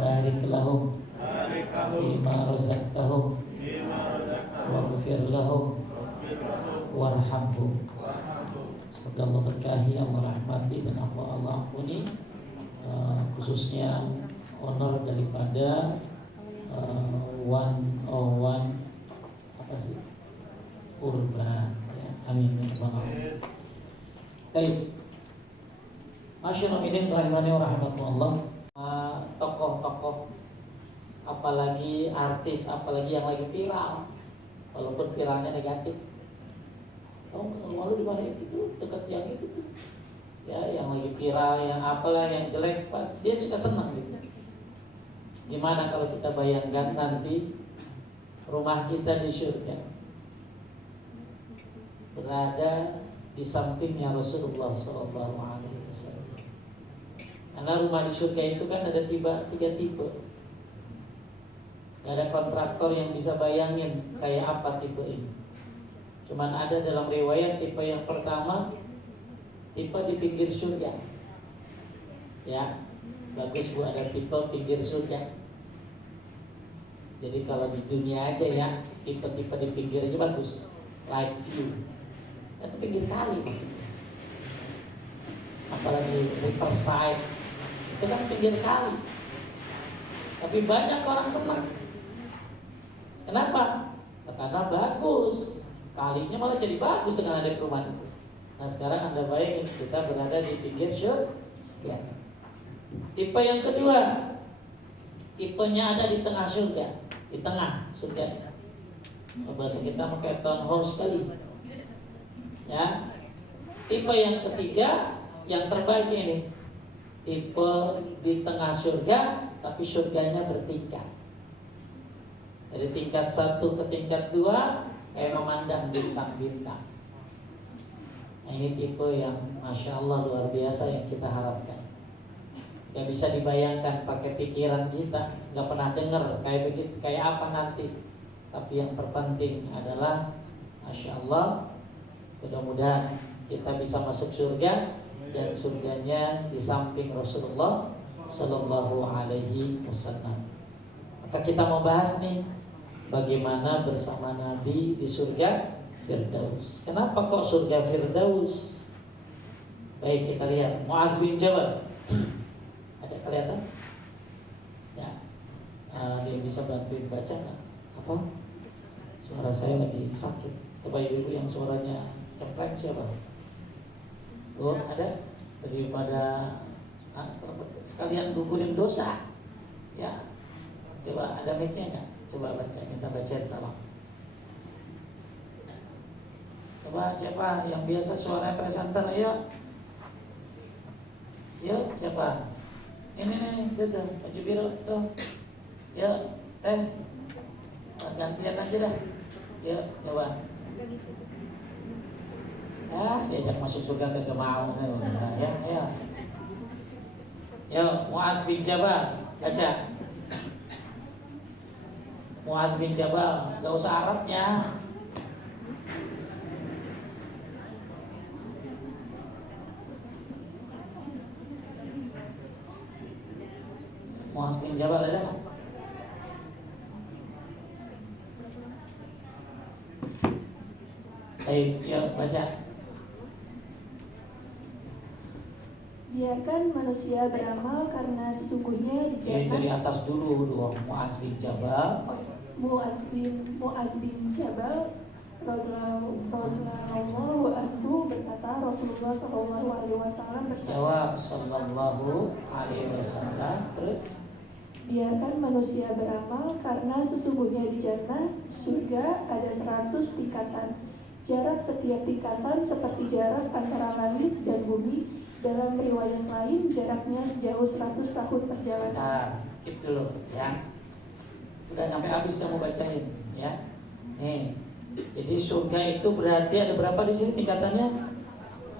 barik lahum fima razaqtahum waghfir lahum warhamhum. Semoga Allah berkahi, Allah rahmati, dan Allah ampuni, khususnya honor daripada 101 apa sih? Urban ya. Amin. Baik. Masyaallah rahimani wa rahmatullah. Tokoh-tokoh, apalagi artis, apalagi yang lagi viral, walaupun viralnya negatif. Lalu di mana itu tuh, dekat yang itu tuh, ya, yang lagi viral, yang apalah, yang jelek, pas dia suka senang gitu. Gimana kalau kita bayangkan nanti rumah kita di surga berada di sampingnya Rasulullah SAW. Karena rumah di surga itu kan ada 3 tipe. Gak ada kontraktor yang bisa bayangin kayak apa tipe ini. Cuman ada dalam riwayat tipe yang pertama, tipe di pinggir surga. Ya, bagus Bu, ada tipe pinggir surga. Jadi kalau di dunia aja ya, tipe-tipe di pinggir aja bagus, light view. Itu pinggir kali maksudnya. Apalagi riverside, itu kan pinggir kali. Tapi banyak orang senang. Kenapa? Karena bagus. Kalinya malah jadi bagus dengan ada perumahan itu. Nah sekarang Anda bayangin kita berada di pinggir surga. Tipe yang kedua, tipenya ada di tengah surga, di tengah surga. Bahasa kita pakai townhouse kali. Ya. Tipe yang ketiga, yang terbaik ini, tipe di tengah surga, tapi surganya bertingkat. Dari tingkat 1 ke tingkat 2, kayak memandang bintang-bintang. Nah ini tipe yang Masya Allah luar biasa yang kita harapkan. Gak bisa dibayangkan pakai pikiran kita, gak pernah dengar kayak begitu, kayak apa nanti. Tapi yang terpenting adalah Masya Allah, mudah-mudahan kita bisa masuk surga, dan surganya di samping Rasulullah Sallallahu Alaihi Wasallam. Maka kita mau bahas nih, bagaimana bersama Nabi di surga Firdaus. Kenapa kok surga Firdaus? Baik, kita lihat Mu'adz bin Jabal. Ada kelihatan? Ya, ada yang bisa bantuin baca nggak? Apa? Suara saya lagi sakit. Coba ibu yang suaranya cempreng siapa? Oh, ada? Daripada sekalian gugurin dosa. Ya, coba ada mic-nya nggak? Coba baca, minta bacain tolong. Coba siapa yang biasa suara presenter, ayo. Yuk, siapa? Ini nih, tuh, baju biru tuh. Yuk, gantian aja dah. Yuk, coba. Diajak masuk surga kagak mau. Ya, ayo. Yuk, Mu'adz bin Jabal, baca. Mu'adz bin Jabal, gak usah Arabnya. Mu'adz bin Jabal ada nggak? Ayo, yuk baca. Biarkan manusia beramal karena sesungguhnya di jannah. Dari atas dulu dong, Mu'adz bin Jabal. Mu'adz bin Jabal radhiyallahu anhu berkata, Rasulullah sallallahu alaihi wasallam bersabda. Jawab sallallahu alaihi wasallam. Terus biarkan manusia beramal karena sesungguhnya di jannah surga ada 100 tingkatan. Jarak setiap tingkatan seperti jarak antara langit dan bumi. Dalam riwayat lain jaraknya sejauh 100 tahun perjalanan. Nah, keep dulu ya. Udah sampai habis kamu bacain ya. Nih. Jadi surga itu berarti ada berapa di sini tingkatannya?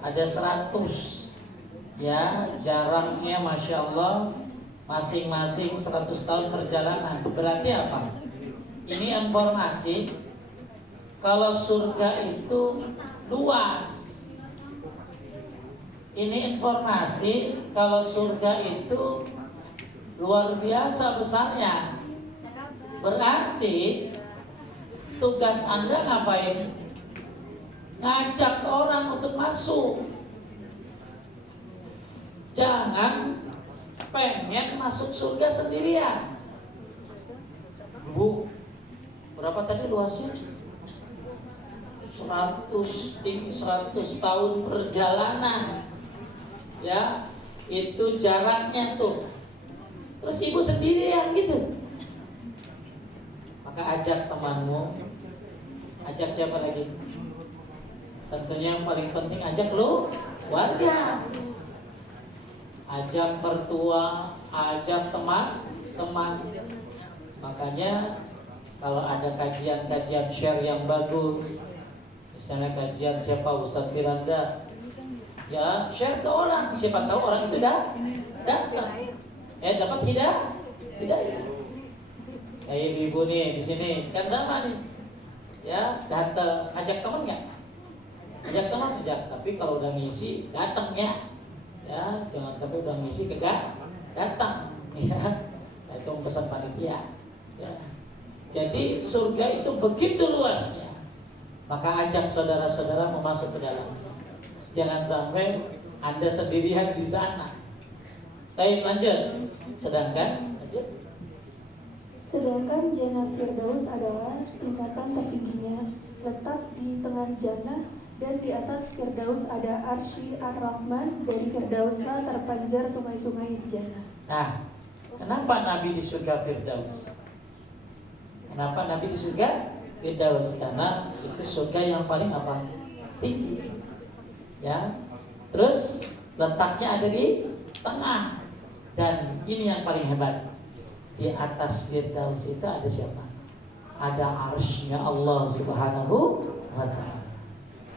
Ada 100. Ya, jaraknya Masya Allah masing-masing 100 tahun perjalanan. Berarti apa? Ini informasi kalau surga itu luas. Ini informasi kalau surga itu luar biasa besarnya. Berarti tugas Anda ngapain? Ngajak orang untuk masuk. Jangan pengen masuk surga sendirian. Bu, berapa tadi luasnya? 100 tahun perjalanan. Ya, itu jaraknya tuh. Terus ibu sendirian gitu. Maka ajak temanmu. Ajak siapa lagi? Tentunya yang paling penting ajak lu warga. Ajak mertua, ajak teman-teman. Makanya kalau ada kajian-kajian share yang bagus, misalnya kajian siapa Ustadz Firanda, ya share ke orang, siapa tahu orang itu datang, dapat hidayah. Kayak ibu nih di sini kan sama nih, ya datang, ajak teman nggak? Ajak teman, ajak. Tapi kalau udah ngisi datangnya, ya jangan sampai udah ngisi kagak datang, ya. Itu pesan panitia. Ya. Jadi surga itu begitu luasnya. Maka ajak saudara-saudara masuk ke dalam. Jangan sampai Anda sendirian di sana. Baik, lanjut. Sedangkan Jannah Firdaus adalah tingkatan tertingginya, letak di tengah jannah, dan di atas Firdaus ada Arsy Ar-Rahman. Dari Firdauslah terpanjar sungai-sungai di jannah. Nah, kenapa Nabi di surga Firdaus? Kenapa Nabi di surga Firdaus? Karena itu surga yang paling apa? Tinggi. Ya. Terus letaknya ada di tengah. Dan ini yang paling hebat. Di atas Firdaus itu ada siapa? Ada arsy-nya Allah Subhanahu wa ta'ala.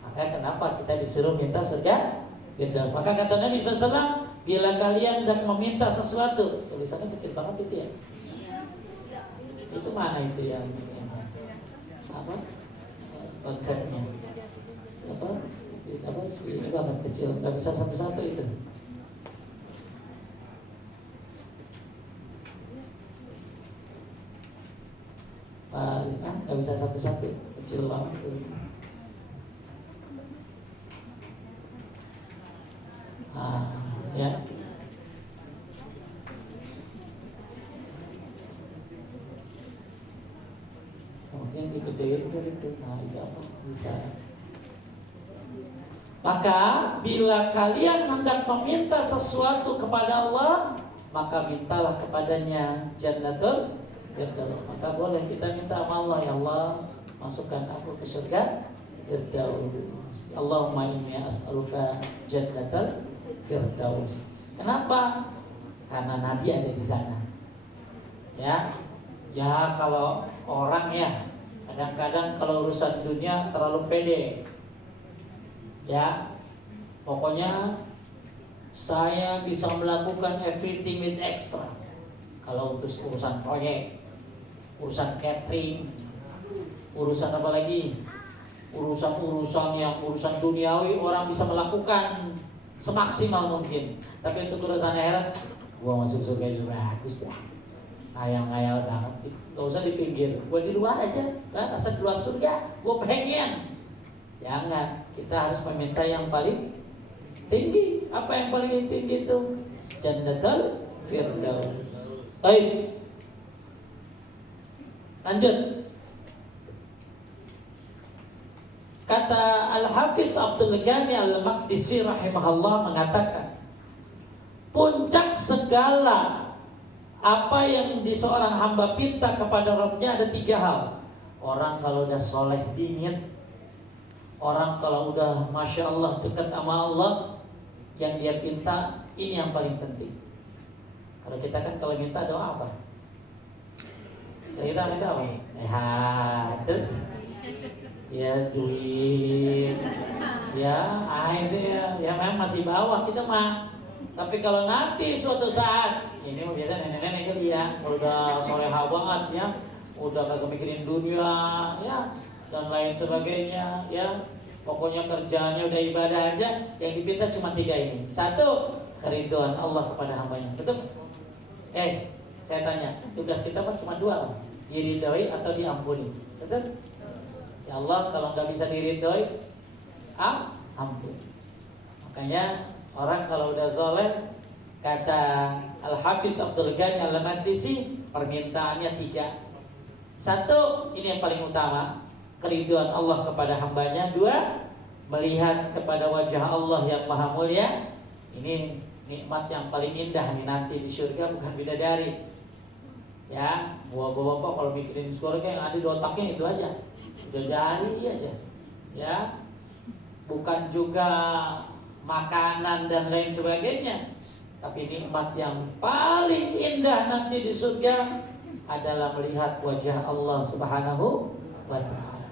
Maka kenapa kita disuruh minta surga Firdaus? Maka kata Nabi SAW, bila kalian hendak meminta sesuatu, tulisannya kecil banget itu ya. Itu mana itu yang apa konsepnya? Apa sih ini banget kecil, nggak bisa satu-satu itu. Pak Rizman nggak bisa satu-satu, kecil banget itu. Ya. Mungkin digedein itu, nah itu apa bisa. Maka bila kalian hendak meminta sesuatu kepada Allah, maka mintalah kepadanya Jannatul Firdaus. Maka boleh kita minta sama Allah, ya Allah masukkan aku ke surga Firdaus. Allahumma inni as'aluka Jannatul Firdaus. Kenapa? Karena Nabi ada di sana. Ya kalau orang ya kadang-kadang kalau urusan dunia terlalu pede. Ya, pokoknya saya bisa melakukan everything with extra. Kalau untuk urusan proyek, urusan catering, urusan apa lagi? Urusan yang urusan duniawi orang bisa melakukan semaksimal mungkin. Tapi untuk urusan akhirat, gua masuk surga itu bagus dah. Ngayal-ngayal banget. Gak usah di pinggir, gua di luar aja. Kan asal keluar surga, gua pengen. Jangan, kita harus meminta yang paling tinggi. Apa yang paling tinggi itu? Jannatul Firdaus. Baik. Lanjut. Kata Al-Hafiz Abdul Ghani Al-Maqdisi rahimahullah mengatakan, puncak segala apa yang di seorang hamba pinta kepada Rabbnya ada 3 hal. Orang kalau udah soleh dingin, orang kalau udah Masya Allah dekat sama Allah, yang dia pinta ini yang paling penting. Kalau kita kan kalau minta doa apa? Kita minta apa? Sehat, terus ya duit, ya itu ya memang masih bawah kita mah. Tapi kalau nanti suatu saat, ini biasa nenek-nenek dia udah soleha banget ya, udah kagak mikirin dunia ya dan lain sebagainya ya, pokoknya kerjaannya udah ibadah aja, yang dipinta cuma 3 ini. 1, keridhaan Allah kepada hambanya, betul? Saya tanya, tugas kita kan cuma dua, diridhoi atau diampuni, betul? Ya Allah, kalau nggak bisa diridhoi, ampun. Makanya orang kalau udah soleh, kata Al-Hafiz Abdul Ghani Al-Maqdisi, permintaannya 3. 1, ini yang paling utama, keridhaan Allah kepada hambanya. 2, melihat kepada wajah Allah yang maha mulia. Ini nikmat yang paling indah nih nanti di surga, bukan bidadari. Ya, bapak-bapak kalau mikirin surga yang ada di otaknya itu aja, bidadari aja. Ya, bukan juga makanan dan lain sebagainya, tapi nikmat yang paling indah nanti di surga adalah melihat wajah Allah Subhanahu wa ta'ala.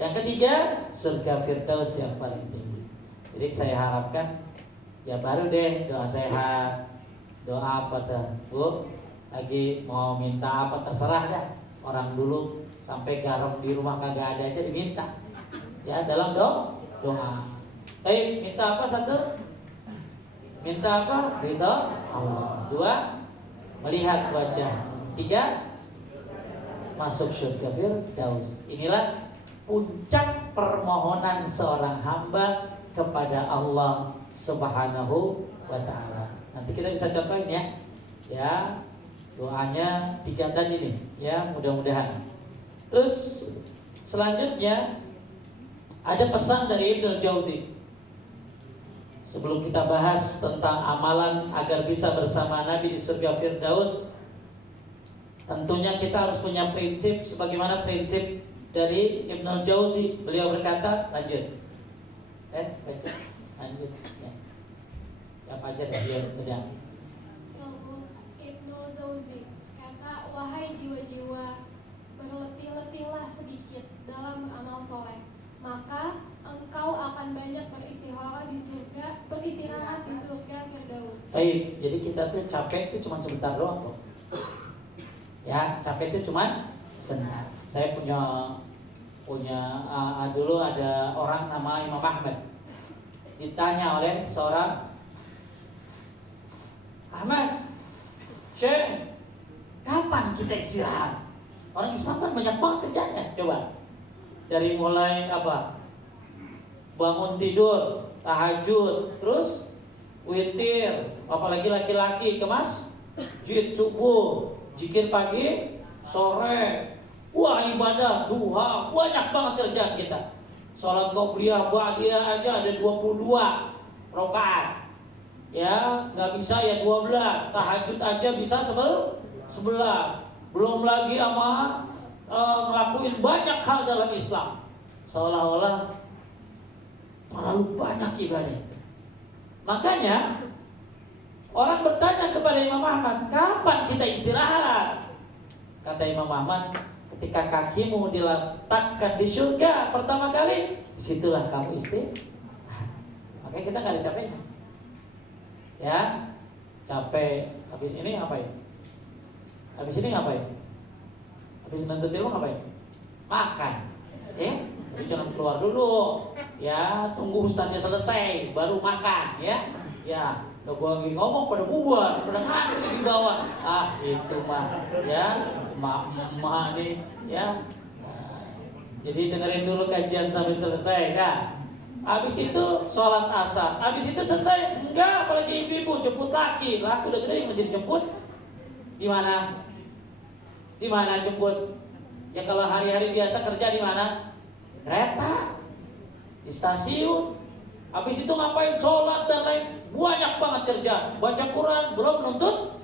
Yang ketiga, surga Firdaus yang paling tinggi. Jadi saya harapkan ya baru deh doa sehat, doa apa tuh, Bu? Lagi mau minta apa terserah dah. Orang dulu sampai garam di rumah kagak ada aja diminta. Ya, dalam doa. Minta apa? 1, minta apa? Ridha Allah. 2, melihat wajah. 3, masuk surga Firdaus. Inilah puncak permohonan seorang hamba kepada Allah Subhanahu wa ta'ala. Nanti kita bisa contohin ya. Ya, doanya 3 tadi nih, ya, mudah-mudahan. Terus selanjutnya ada pesan dari Ibnu Jauzi. Sebelum kita bahas tentang amalan agar bisa bersama Nabi di surga Firdaus, tentunya kita harus punya prinsip sebagaimana prinsip dari Ibnu Jauzi. Beliau berkata, lanjut. Baca. Lanjut ya. Siapa aja dia udah. Ibnu Jauzi kata, wahai jiwa-jiwa, berletih-letihlah sedikit dalam beramal soleh, maka engkau akan banyak beristirahat di surga Firdaus. Jadi kita tuh capek tuh cuma sebentar doang kok. Ya, capek itu cuma sebentar. Saya punya dulu ada orang nama Imam Ahmad. Ditanya oleh seorang, Ahmad, Syekh, kapan kita istirahat? Orang Islam kan banyak banget kerjanya. Coba dari mulai apa? Bangun tidur, tahajud, terus witir, apalagi laki-laki ke masjid subuh, zikir pagi, sore, wah ibadah, duha, banyak banget kerjaan kita. Salat qobliyah, ba'diyah aja ada 22 rakaat. Ya, nggak bisa ya 12. Tahajud aja bisa 11. Belum lagi sama ngelakuin banyak hal dalam Islam. Seolah-olah terlalu banyak ibadah. Makanya orang bertanya kepada Imam Ahmad, kapan kita istirahat? Kata Imam Ahmad, ketika kakimu diletakkan di surga pertama kali, disitulah kamu istirahat. Makanya kita nggak ada capeknya. Ya, capek. Habis ini ngapain? Habis ini ngapain? Habis nuntut ilmu ngapain? Makan. Tapi jangan keluar dulu. Ya, tunggu ustaznya selesai baru makan. Ya. Udah gua lagi ngomong pada bubar, pada ngantri di bawah. Itu mah ya, emak nih ya. Jadi dengerin dulu kajian sampai selesai. Nah, habis itu sholat asar. Habis itu selesai. Enggak, apalagi ibu-ibu jemput laki udah gede masih dijemput. Di mana? Di mana jemput? Ya kalau hari-hari biasa kerja di mana? Kereta, di stasiun. Habis itu ngapain? Sholat dan lain. Banyak banget kerja. Baca Quran, belum menuntut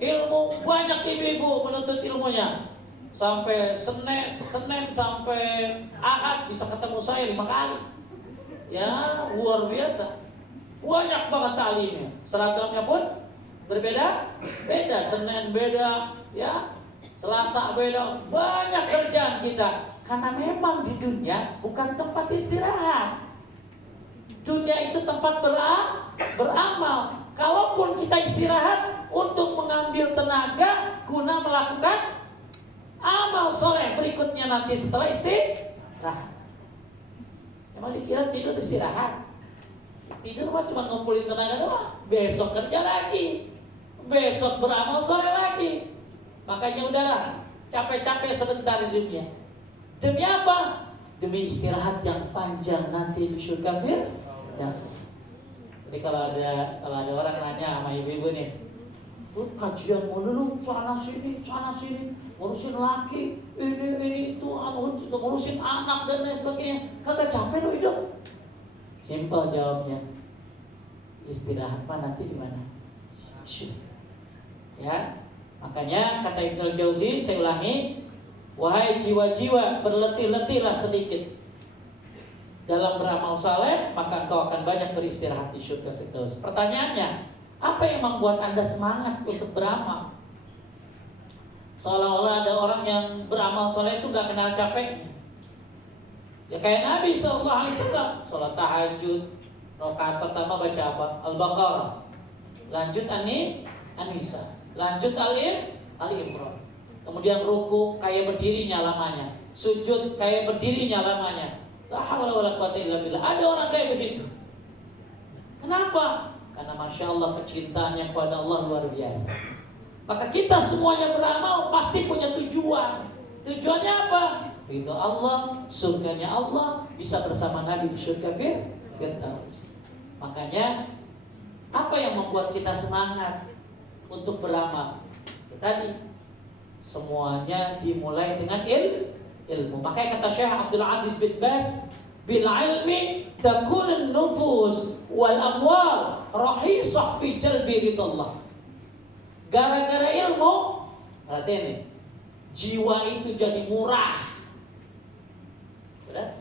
ilmu. Banyak ibu-ibu menuntut ilmunya. Sampai Senin sampai Ahad bisa ketemu saya 5 kali. Ya, luar biasa. Banyak banget taklimnya. Seragamnya pun berbeda. Senin beda, ya. Selasa beda. Banyak kerjaan kita. Karena memang di dunia bukan tempat istirahat. Dunia itu tempat beramal. Kalaupun kita istirahat untuk mengambil tenaga guna melakukan amal soleh berikutnya nanti setelah istirahat. Emang dikira tidur istirahat? Tidur mah cuma ngumpulin tenaga doang. Besok kerja lagi. besok beramal soleh lagi. Makanya udahlah, capek-capek sebentar di dunia. Demi apa? Demi istirahat yang panjang nanti di surga Firdaus. Jadi kalau ada orang nanya sama ibu-ibu nih, kajian mulu lu sana sini, ngurusin laki, ini itu, ngurusin anak dan lain sebagainya, kagak capek lu hidup? Simpel jawabnya, istirahat mah nanti di mana? Ya, makanya kata Ibnu Jauzi, saya ulangi, wahai jiwa-jiwa, berletih-letihlah sedikit dalam beramal saleh, maka engkau akan banyak beristirahat di surga Firdaus. Pertanyaannya, apa yang membuat Anda semangat untuk beramal? Seolah-olah ada orang yang beramal saleh itu gak kenal capeknya. Ya kayak Nabi SAW, sholat tahajud, rakaat pertama baca apa? Al-Baqarah. Lanjut An-Nisa. Lanjut Al-Imran. Kemudian ruku kayak berdirinya lamanya. Sujud kayak berdirinya lamanya. La haula wala quwwata illa billah. Ada orang kayak begitu. Kenapa? Karena Masya Allah kecintaannya kepada Allah luar biasa. Maka kita semuanya beramal pasti punya tujuan. Tujuannya apa? Ridho Allah, surganya Allah, bisa bersama Nabi di surga Firdaus. Makanya apa yang membuat kita semangat untuk beramal? Ya, tadi semuanya dimulai dengan ilmu. Makanya kata Syekh Abdul Aziz bin Baz, bil ilmi takunun nufus wal amwal rahisah fi jalbi ridallah. Gara-gara ilmu, perhatiin nih, jiwa itu jadi murah. Benar?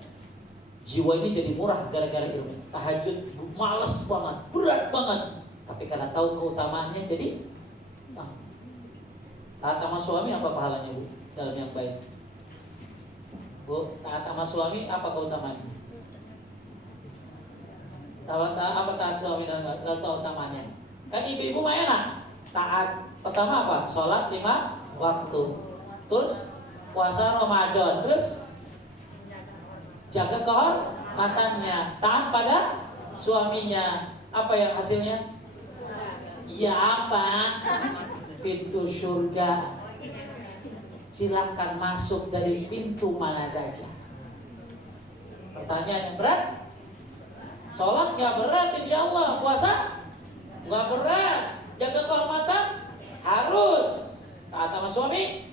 Jiwa ini jadi murah gara-gara ilmu. Tahajud males banget, berat banget, tapi karena tahu keutamaannya jadi taat sama suami apa pahalanya, Bu? Dalam yang baik, Bu, taat sama suami apa keutamaannya? Taat suami dan keutamaannya? Kan ibu-ibu mah enak. Taat pertama apa? Sholat 5 waktu. Terus puasa Ramadan. Terus jaga kehormatannya. Taat pada suaminya. Apa yang hasilnya? Ya apa? Pintu surga. Silakan masuk dari pintu mana saja. Pertanyaan yang berat? Sholat gak berat insya Allah. Puasa gak berat. Jaga kehormatan harus. Taat sama suami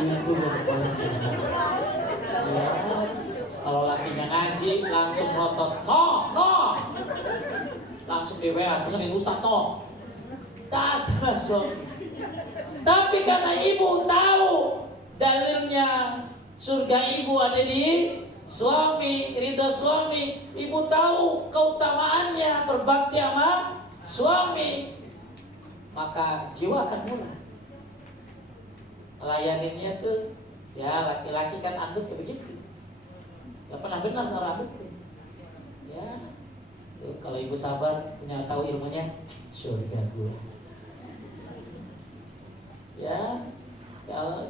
itu ya. Kalau lakinya ngaji langsung ngotot, no langsung di WA dengerin Ustaz, no taat sama suami. Tapi karena ibu tahu dalilnya surga ibu ada di suami, ridha suami, ibu tahu keutamaannya berbakti sama suami, maka jiwa akan murah. Melayaninnya tuh, ya laki-laki kan anduk kayak begitu, gak pernah benar ngerambut tuh. Ya, tuh, kalau ibu sabar punya tahu ilmunya, surga gua.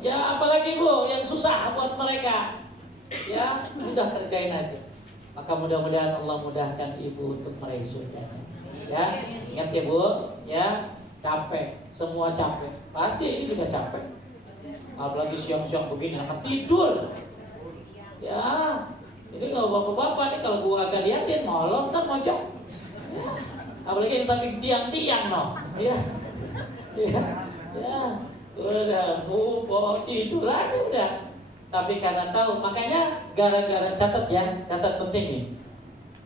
Ya apalagi Bu yang susah buat mereka. Ya, mudah kerjain aja. Maka mudah-mudahan Allah mudahkan ibu untuk meraih surga. Ya, ingat ya Bu, ya, capek, semua capek. Pasti ini juga capek. Apalagi siang-siang begini akan tidur. Ya, ini kalau bapak-bapak nih kalau gua agak liatin molor kan mojok. Ya, apalagi yang samping tiang-tiang no. Ya. Udah mau tidur aja udah. Tapi karena tahu, makanya gara-gara catat penting nih.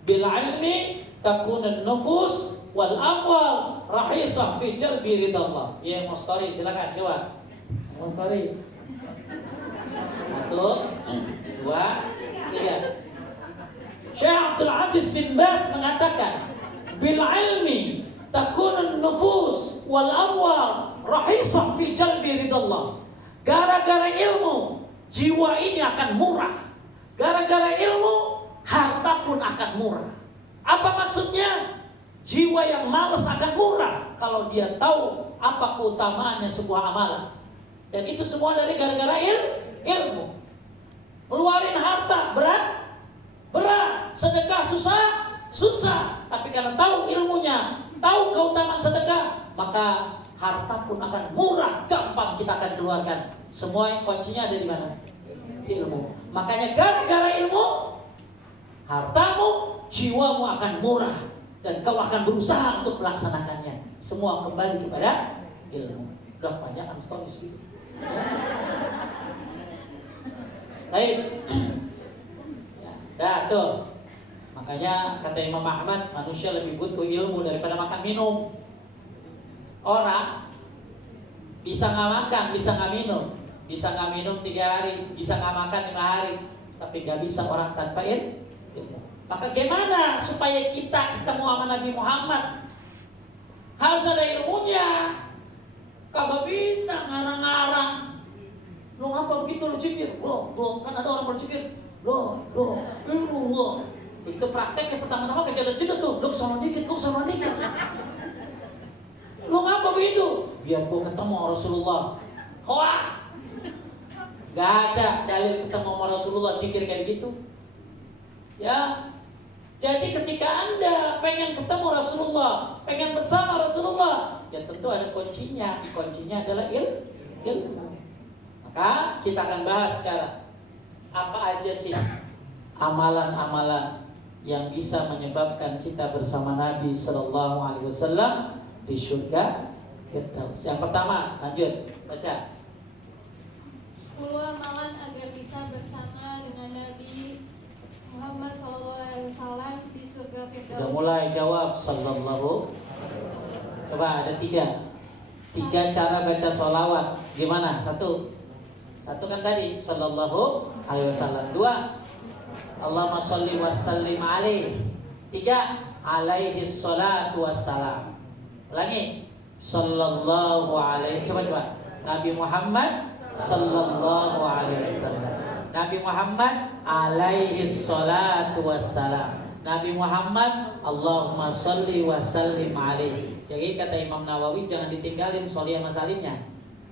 Bil ilmi takunun nufus wal amwal rahisah fi jalbi ridallah. Ya Mas Tori silakan coba. Mas Tori. 1, 2, 3. Syekh Abdul Aziz bin Baz mengatakan, bil ilmi takunun nufus wal amwal rahisah fi jalbi ridallah. Gara-gara ilmu jiwa ini akan murah. Gara-gara ilmu harta pun akan murah. Apa maksudnya? Jiwa yang malas akan murah kalau dia tahu apa keutamaannya sebuah amalan. Dan itu semua dari gara-gara ilmu. Keluarin harta berat. Sedekah susah. susah. Tapi karena tahu ilmunya, tahu keutamaan sedekah, maka harta pun akan murah, gampang kita akan keluarkan. Semua kuncinya ada di mana? Ilmu. Makanya gara-gara ilmu, hartamu, jiwamu akan murah dan kau akan berusaha untuk melaksanakannya. Semua kembali kepada ilmu. Udah panjang kan stories gitu. Baik. Ya, dah tuh. Makanya kata Imam Ahmad, manusia lebih butuh ilmu daripada makan minum. Orang bisa nggak makan, bisa nggak minum, bisa nggak minum 3 hari, bisa nggak makan 5 hari, tapi nggak bisa orang tanpa ilmu. Maka gimana supaya kita ketemu sama Nabi Muhammad? Harus ada ilmunya. Kagak bisa ngarang-ngarang. Lo ngapa begitu lo cikir? Lo kan ada orang bercikir. Lo ilmu lo. Itu praktek yang pertama-tama kejadian tuh. Lo kesana dikit, lo kesana dikit. Lo ngapa begitu? Biar gue ketemu Rasulullah. Wah, gak ada dalil ketemu sama Rasulullah cikir kayak gitu. Ya, jadi ketika Anda pengen ketemu Rasulullah, pengen bersama Rasulullah, ya tentu ada kuncinya. Kuncinya adalah ilmu. Maka kita akan bahas sekarang apa aja sih amalan-amalan yang bisa menyebabkan kita bersama Nabi Sallallahu Alaihi Wasallam di surga Firdaus. Yang pertama, lanjut baca. 10 amalan agar bisa bersama dengan Nabi Muhammad SAW di surga Firdaus. Udah mulai jawab sallallahu. Coba ada 3 cara baca sholawat. Gimana? Satu kan tadi sallallahu alaihi wasallam. 2, Allahumma sholli wa sallim alaihi. 3, alaihi salatu wassalam. Ulangi. Sallallahu alaihi. Coba. Nabi Muhammad sallallahu alaihi wasallam. Nabi Muhammad alaihi salatu wassalam. Nabi Muhammad Allahumma sholli wa sallim alaihi. Jadi kata Imam Nawawi jangan ditinggalin sholli sama salimnya.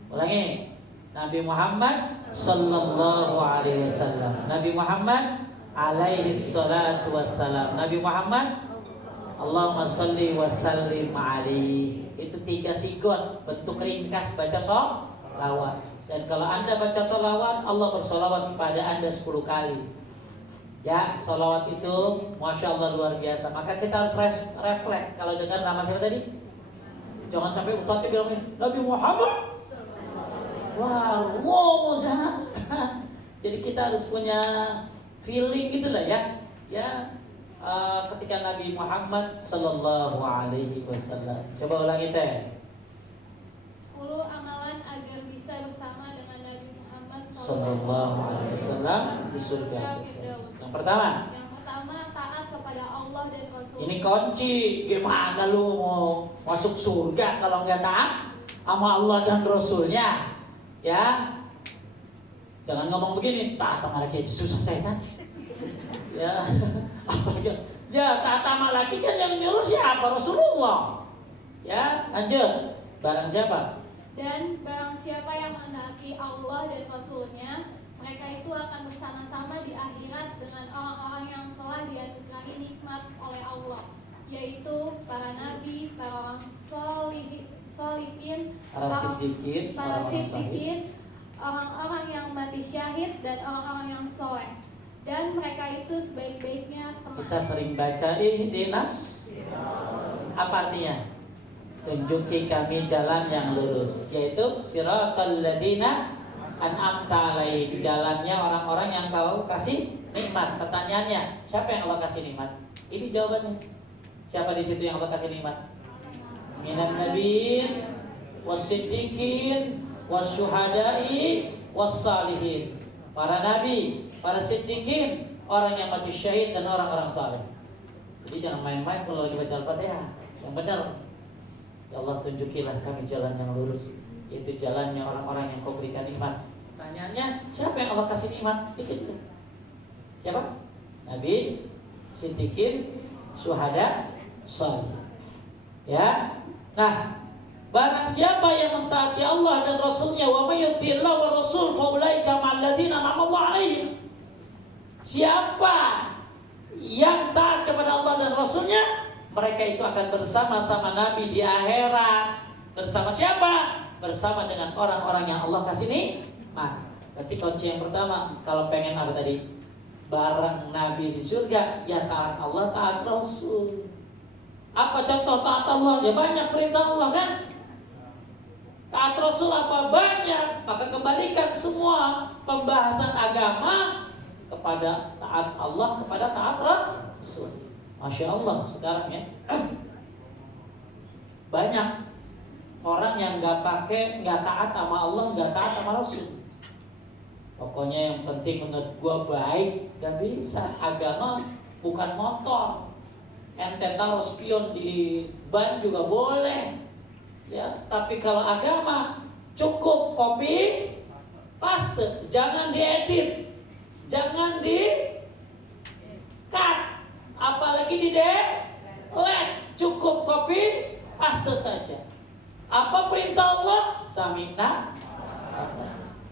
Ulangi. Nabi Muhammad sallallahu alaihi wasallam. Nabi Muhammad alaihi salatu wassalam. Nabi Muhammad Allahumma sholli wa sallim alaihi. Itu 3 sigot bentuk ringkas baca sholawat. Dan kalau Anda baca sholawat, Allah bersolawat kepada Anda 10 kali. Ya, sholawat itu Masya Allah luar biasa. Maka kita harus refleks. Kalau dengar nama siapa tadi? Jangan sampai ustadznya bilangin Nabi Muhammad. Wah, ngomong jangan. Jadi kita harus punya feeling gitu lah ya. Ya, ketika Nabi Muhammad Sallallahu Alaihi Wasallam. Coba ulangi teh. 10 amalan agar bisa bersama dengan Nabi Muhammad Sallallahu Alaihi Wasallam di surga Firdaus. Yang pertama, taat kepada Allah dan Rasul. ini kunci. Gimana lu mau masuk surga kalau nggak taat sama Allah dan Rasulnya? Ya, jangan ngomong begini. Taat sama laki aja susah setan. Ya, apa ya? Ya taat sama laki kan yang nyuruh siapa? Rasulullah. Ya, lanjut. Barang siapa? Dan barang siapa yang mentaati Allah dan Rasulnya, mereka itu akan bersama-sama di akhirat dengan orang-orang yang telah dianugerahi nikmat oleh Allah, yaitu para nabi, para orang solihin, Para siddiqin, orang-orang yang mati syahid, dan orang-orang yang soleh. Dan mereka itu sebaik-baiknya teman. Kita sering baca ihdinas. Apa artinya? Tunjuki kami jalan yang lurus, yaitu siratal ladzina an'amta alaihim, jalannya orang-orang yang kau kasih nikmat. Pertanyaannya, siapa yang Allah kasih nikmat? Ini jawabannya. Siapa di situ yang Allah kasih nikmat? Minan nabiyyin was-siddiqin was-syuhada'i was-salihin. Para nabi, para siddiqin, orang yang mati syahid dan orang-orang saleh. Jadi jangan main-main kalau lagi baca Al-Fatihah. Yang benar. Ya Allah, tunjukilah kami jalan yang lurus, yaitu jalannya orang-orang yang kau berikan nikmat. Pertanyaannya, siapa yang Allah kasih nikmat? Itu. Siapa? Nabi, siddiqin, syuhada, salih. Ya. Nah, barang siapa yang mentaati Allah dan Rasulnya, wa may yuti'illah wa rasul fa ulaika ma'al ladzina an'ama Allah 'alaihim. Siapa yang taat kepada Allah dan Rasulnya, mereka itu akan bersama-sama Nabi di akhirat. Bersama siapa? Bersama dengan orang-orang yang Allah kasih nikmat. Berarti kunci yang pertama, kalau pengen apa tadi? Bareng Nabi di surga, ya taat Allah, taat Rasul. Apa contoh taat Allah? Ya banyak perintah Allah kan? Taat Rasul apa? Banyak. Maka kembalikan semua pembahasan agama kepada taat Allah, kepada taat Rasul. Masya Allah sekarang ya banyak orang yang nggak taat sama Allah, nggak taat sama Rasul. Pokoknya yang penting menurut gua baik, nggak bisa. Agama bukan motor. Ente taruh spion di ban juga boleh, ya. Tapi kalau agama cukup copy paste, jangan diedit, jangan di cut. Apalagi di delete, cukup copy paste saja. Apa perintah Allah? Sami'na.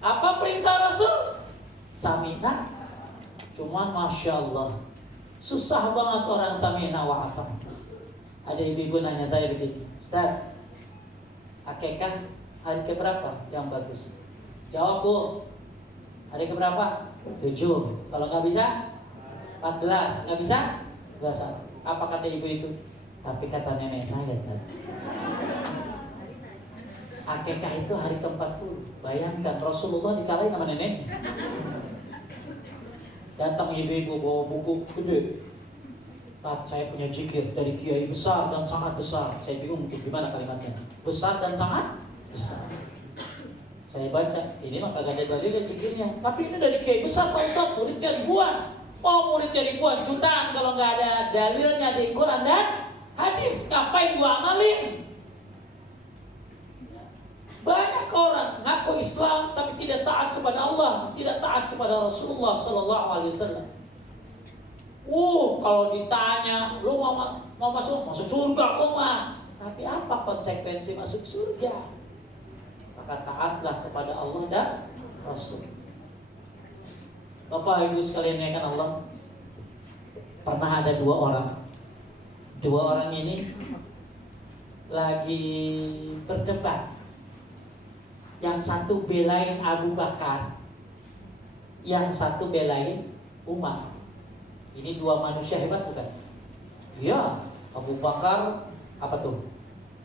Apa perintah Rasul? Sami'na. Cuman Masya Allah, susah banget orang sami'na wa ata'na. Ada ibu-ibu nanya saya begini, Ustaz, akikah hari keberapa yang bagus? Jawab Bu, hari keberapa? 7. Kalau nggak bisa 14, nggak bisa 21. Apa kata ibu itu? Tapi kata nenek saya tadi, akikah itu hari ke-40. Bayangkan Rasulullah dikalahin sama nenek. Datang ibu-ibu bawa buku gede. Tat, saya punya zikir dari kiai besar dan sangat besar. Saya bingung untuk gimana kalimatnya. Besar dan sangat besar. Saya baca, ini mah kagak ada dalil zikirnya. Tapi ini dari kiai besar Pak Ustaz, muridnya ribuan. Oh, muridnya ribuan, jutaan kalau nggak ada dalilnya di Quran dan hadis, ngapain gua amalin? Banyak orang ngaku Islam tapi tidak taat kepada Allah, tidak taat kepada Rasulullah Sallallahu Alaihi Wasallam. Kalau ditanya, lu mau masuk surga koma? Tapi apa konsekuensi masuk surga? Maka taatlah kepada Allah dan Rasul. Bapak Ibu sekalian yang kan Allah, pernah ada dua orang. Dua orang ini lagi berdebat. Yang satu belain Abu Bakar, yang satu belain Umar. Ini dua manusia hebat bukan? Iya, Abu Bakar apa tuh?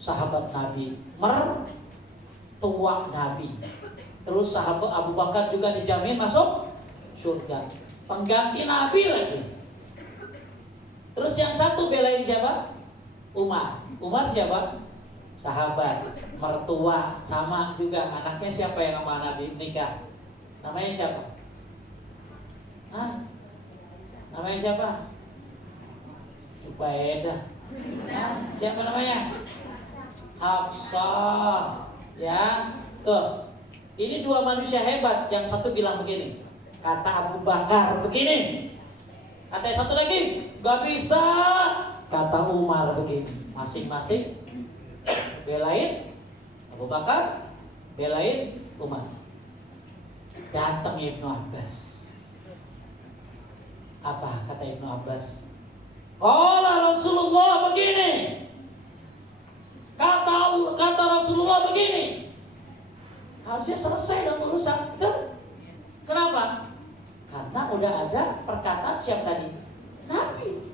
Sahabat Nabi, mertua Nabi. Terus sahabat Abu Bakar juga dijamin masuk surga, pengganti Nabi lagi. Terus yang satu belain siapa? Umar. Umar siapa? Sahabat, mertua, sama juga anaknya siapa yang sama Nabi nikah? Namanya siapa? Namanya siapa? Ubaidah. Siapa namanya? Hafsah. Ya, tuh. Ini dua manusia hebat. Yang satu bilang begini, kata Abu Bakar begini, kata yang satu lagi, gak bisa, kata Umar begini. Masing-masing belain Abu Bakar, belain Umar. Datang Ibnu Abbas. Apa kata Ibnu Abbas? Qala Rasulullah begini, kata Rasulullah begini. Harusnya selesai dong urusan. Kenapa? Karena udah ada perkataan siapa tadi? Nabi.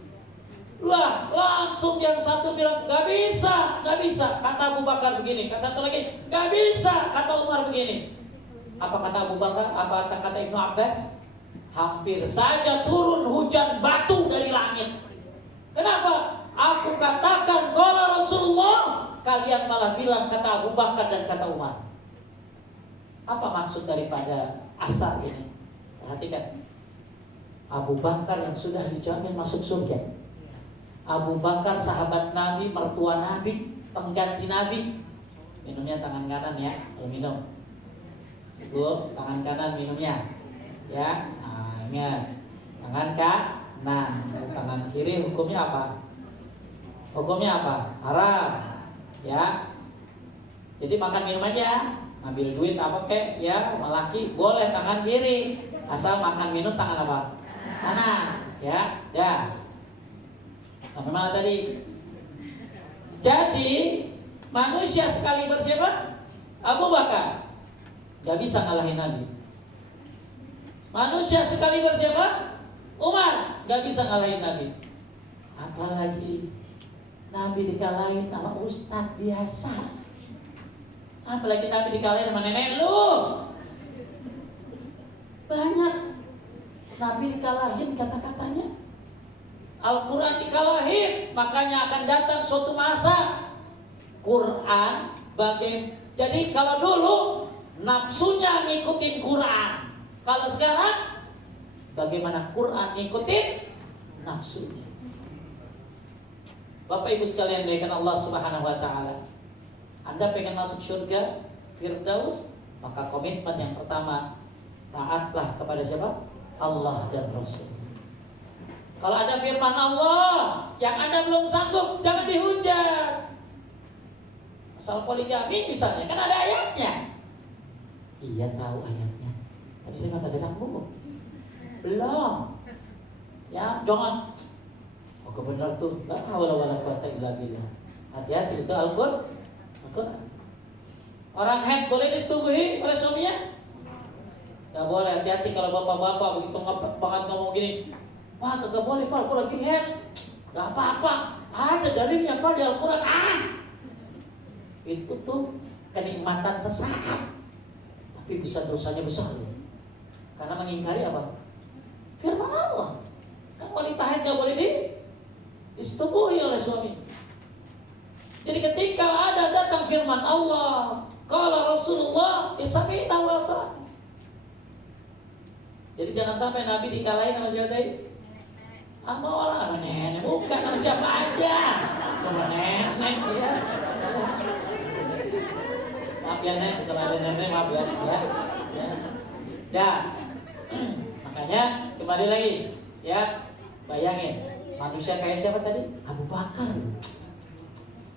Lah, langsung yang satu bilang gak bisa, kata Abu Bakar begini, kata satu lagi gak bisa, kata Umar begini. Apa kata Abu Bakar? Apa kata Ibnu Abbas? Hampir saja turun hujan batu dari langit. Kenapa? Aku katakan qala Rasulullah, kalian malah bilang kata Abu Bakar dan kata Umar. Apa maksud daripada asar ini? Perhatikan. Abu Bakar yang sudah dijamin masuk surga. Abu Bakar sahabat Nabi, mertua Nabi, pengganti Nabi. Minumnya tangan kanan ya, kalau minum. Ibu, tangan kanan minumnya. Ya, ingat. Tangan kanan, tangan kiri hukumnya apa? Hukumnya apa? Haram. Ya. Jadi makan minum aja. Ambil duit apa kek ya, malaki boleh tangan kiri. Asal makan minum tangan apa? Kanan. Ya, dah. Sampai mana tadi? Jadi manusia sekali bersiapa? Abu Bakar gak bisa ngalahin Nabi. Manusia sekali bersiapa? Umar gak bisa ngalahin Nabi. Apalagi Nabi dikalahin sama ustadz biasa. Apalagi Nabi dikalahin sama nenek lu. Banyak Nabi dikalahin kata-katanya. Al-Quran dikalahin. Makanya akan datang suatu masa Quran jadi kalau dulu nafsunya ngikutin Quran. Kalau sekarang bagaimana Quran ngikutin nafsunya. Bapak Ibu sekalian dimuliakan Allah Subhanahu wa taala. Anda pengen masuk surga Firdaus, maka komitmen yang pertama taatlah kepada siapa? Allah dan Rasul. Kalau ada firman Allah yang Anda belum sanggup, jangan dihujat. Soal poligami misalnya, kan ada ayatnya. Iya tahu ayatnya, tapi saya mah kagak sanggup. Belum. Ya, jangan. Oh kebenar tuh, la haula wala quwata illa billah. Hati-hati itu Al-Qur'an. Orang head boleh disetubuhi oleh suaminya? Gak boleh, hati-hati kalau bapak-bapak begitu ngepet banget ngomong gini. Wah kagak boleh Pak, aku lagi head. Gak apa-apa, ada dalilnya Pak di Al-Quran. Itu tuh kenikmatan sesaat, tapi bisa dosanya besar loh. Karena mengingkari apa? Firman Allah. Kan wanita haid gak boleh disetubuhi oleh suami. Jadi ketika ada datang firman Allah, qala Rasulullah, isami'na wa ata'na. Jadi jangan sampai Nabi dikalahin sama siapa tadi? Sama orang, sama nenek, bukan sama siapa aja. Sama nenek ya. Maaf ya Nek, kalau ada nenek maaf ya. Ya. Makanya kembali lagi ya, bayangin manusia kayak siapa tadi? Abu Bakar.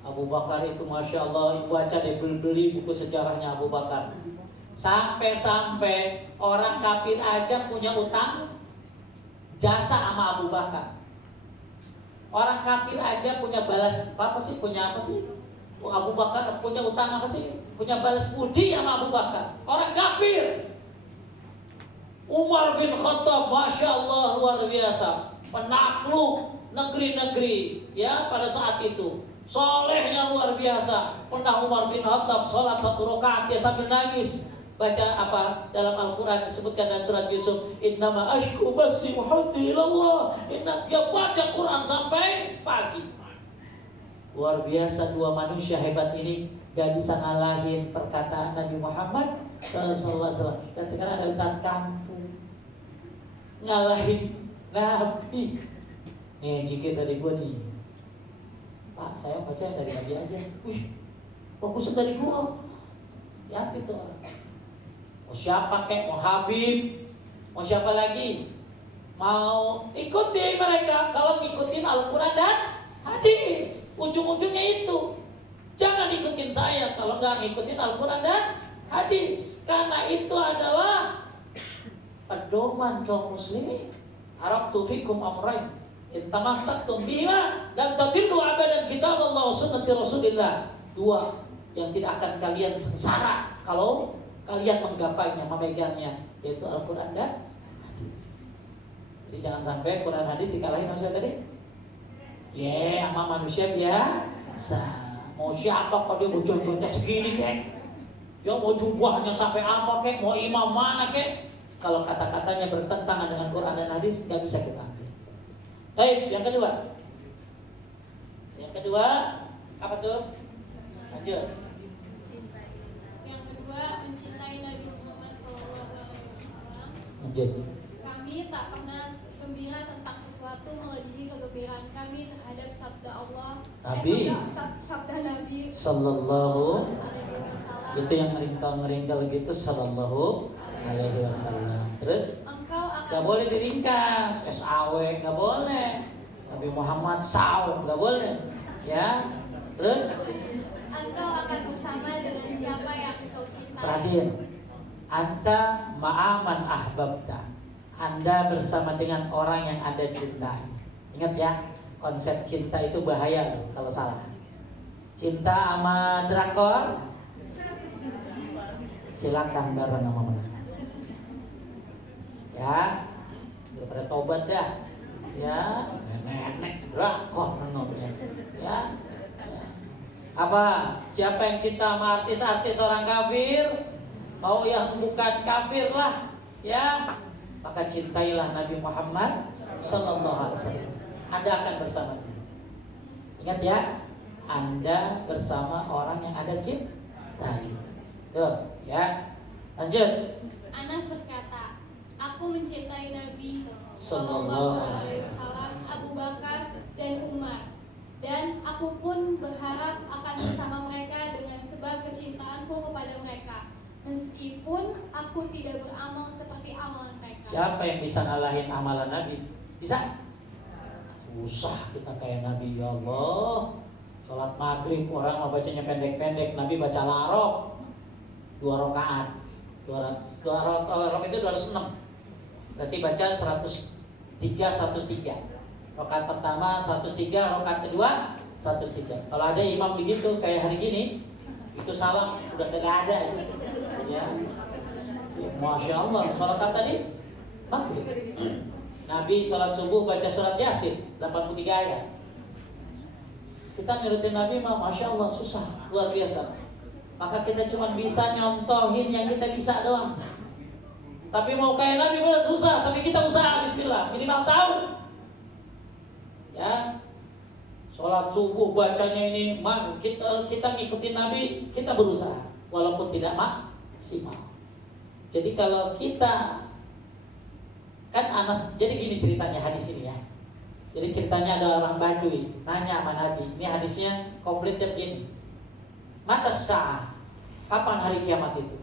Abu Bakar itu Masya Allah, baca deh, beli buku sejarahnya Abu Bakar. Sampai orang kafir aja punya utang jasa sama Abu Bakar. Orang kafir aja punya balas punya apa sih? Abu Bakar punya utang apa sih? Punya balas budi sama Abu Bakar. Orang kafir. Umar bin Khattab, Masya Allah, luar biasa, penakluk negeri-negeri ya pada saat itu. Solehnya luar biasa. Pernah Umar bin Khattab sholat 1 rakaat dia sambil nangis. Baca apa dalam Al-Quran disebutkan dalam surat Yusuf, innama ashku basi muhasdi ilallah. Dia baca Quran sampai pagi. Luar biasa, dua manusia hebat ini gak bisa ngalahin perkataan Nabi Muhammad SAW. Dan sekarang ada hutan kampung ngalahin Nabi. Nih jikir dari gue nih, Pak saya baca yang dari Nabi aja. Wih, fokusnya dari gue. Hati tuh orang. Mau siapa kek, mau Habib, mau siapa lagi, mau ikuti mereka. Kalau ngikutin Al-Quran dan hadis, ujung-ujungnya itu. Jangan ikutin saya kalau nggak ngikutin Al-Quran dan hadis. Karena itu adalah pedoman kaum muslimin. Harabtu fikum amrain, in tamassaktum bihima lan tadillu abadan kitab Allah wa sunnati Rasulillah. Dua yang tidak akan kalian sengsara kalau kalian menggapainya, memegangnya, yaitu Al-Quran dan hadis. Jadi jangan sampai Quran hadis dikalahin sama siapa tadi? Sama manusia biasa. Mau siapa kok dia mau jenggot segini kek? Ya mau jubahnya sampai apa kek? Mau imam mana kek? Kalau kata-katanya bertentangan dengan Quran dan hadis, gak bisa kita ambil. Baik, yang kedua. Yang kedua apa tuh? Lanjut. Yang kedua, mencintai Nabi Muhammad SAW. Lanjut. Kami tak pernah gembira tentang sesuatu melebihi kegembiraan kami terhadap sabda Allah. Nabi. Sabda Nabi Sallallahu alaihi wasallam. itu yang ngeringkal gitu, Sallallahu alaihi wasallam. Terus Engkau akan gak boleh diringkas, SAW gak boleh. Nabi Muhammad SAW gak boleh. Ya. Terus Engkau akan bersama dengan siapa yang engkau cintai. perhatian. Anta ma'aman ahbabta. Anda bersama dengan orang yang Anda cintai. Ingat ya, konsep cinta itu bahaya loh kalau salah. Cinta sama drakor, silakan bareng sama mereka. Ya, daripada tobat dah. Ya, nenek drakor namanya. Ya. Apa? Siapa yang cinta sama artis-artis orang kafir? Mau yang bukan kafir lah, ya. Maka cintailah Nabi Muhammad sallallahu alaihi wasallam. Anda akan bersama dia. Ingat ya, Anda bersama orang yang Anda cintai. Tuh, ya. Lanjut. Anas berkata, aku mencintai Nabi Sallallahu Alaihi Wasallam, Abu Bakar dan Umar, dan aku pun berharap akan bersama mereka dengan sebab kecintaanku kepada mereka, meskipun aku tidak beramal seperti amalan mereka. Siapa yang bisa ngalahin amalan Nabi? Bisa? Susah kita kayak Nabi, ya Allah. Sholat maghrib orang mau bacanya pendek-pendek, Nabi baca al-A'raf 2 rakaat. 2 rakaat itu 206. Berarti baca 103 103. Rakaat pertama 103, rakaat kedua 103. Kalau ada imam begitu kayak hari gini, itu salam udah kagak ada itu. Ya. Masya Allah. Sholat apa tadi? Maghrib. Nabi sholat subuh baca surat Yasin 83 ayat. Kita nurutin Nabi mah Masya Allah susah, luar biasa. Maka kita cuma bisa nyontohin yang kita bisa doang. Tapi mau kayak Nabi berat susah, tapi kita usaha, bismillah, minimal tahu. Ya, sholat subuh bacanya ini, kita ngikutin Nabi, kita berusaha, walaupun tidak maksimal. Jadi kalau kita kan Anas, jadi gini ceritanya hadis ini ya. Jadi ceritanya ada orang Baduy nanya sama Nabi. Ini hadisnya komplitnya begini. Mata sa'ah, kapan hari kiamat itu?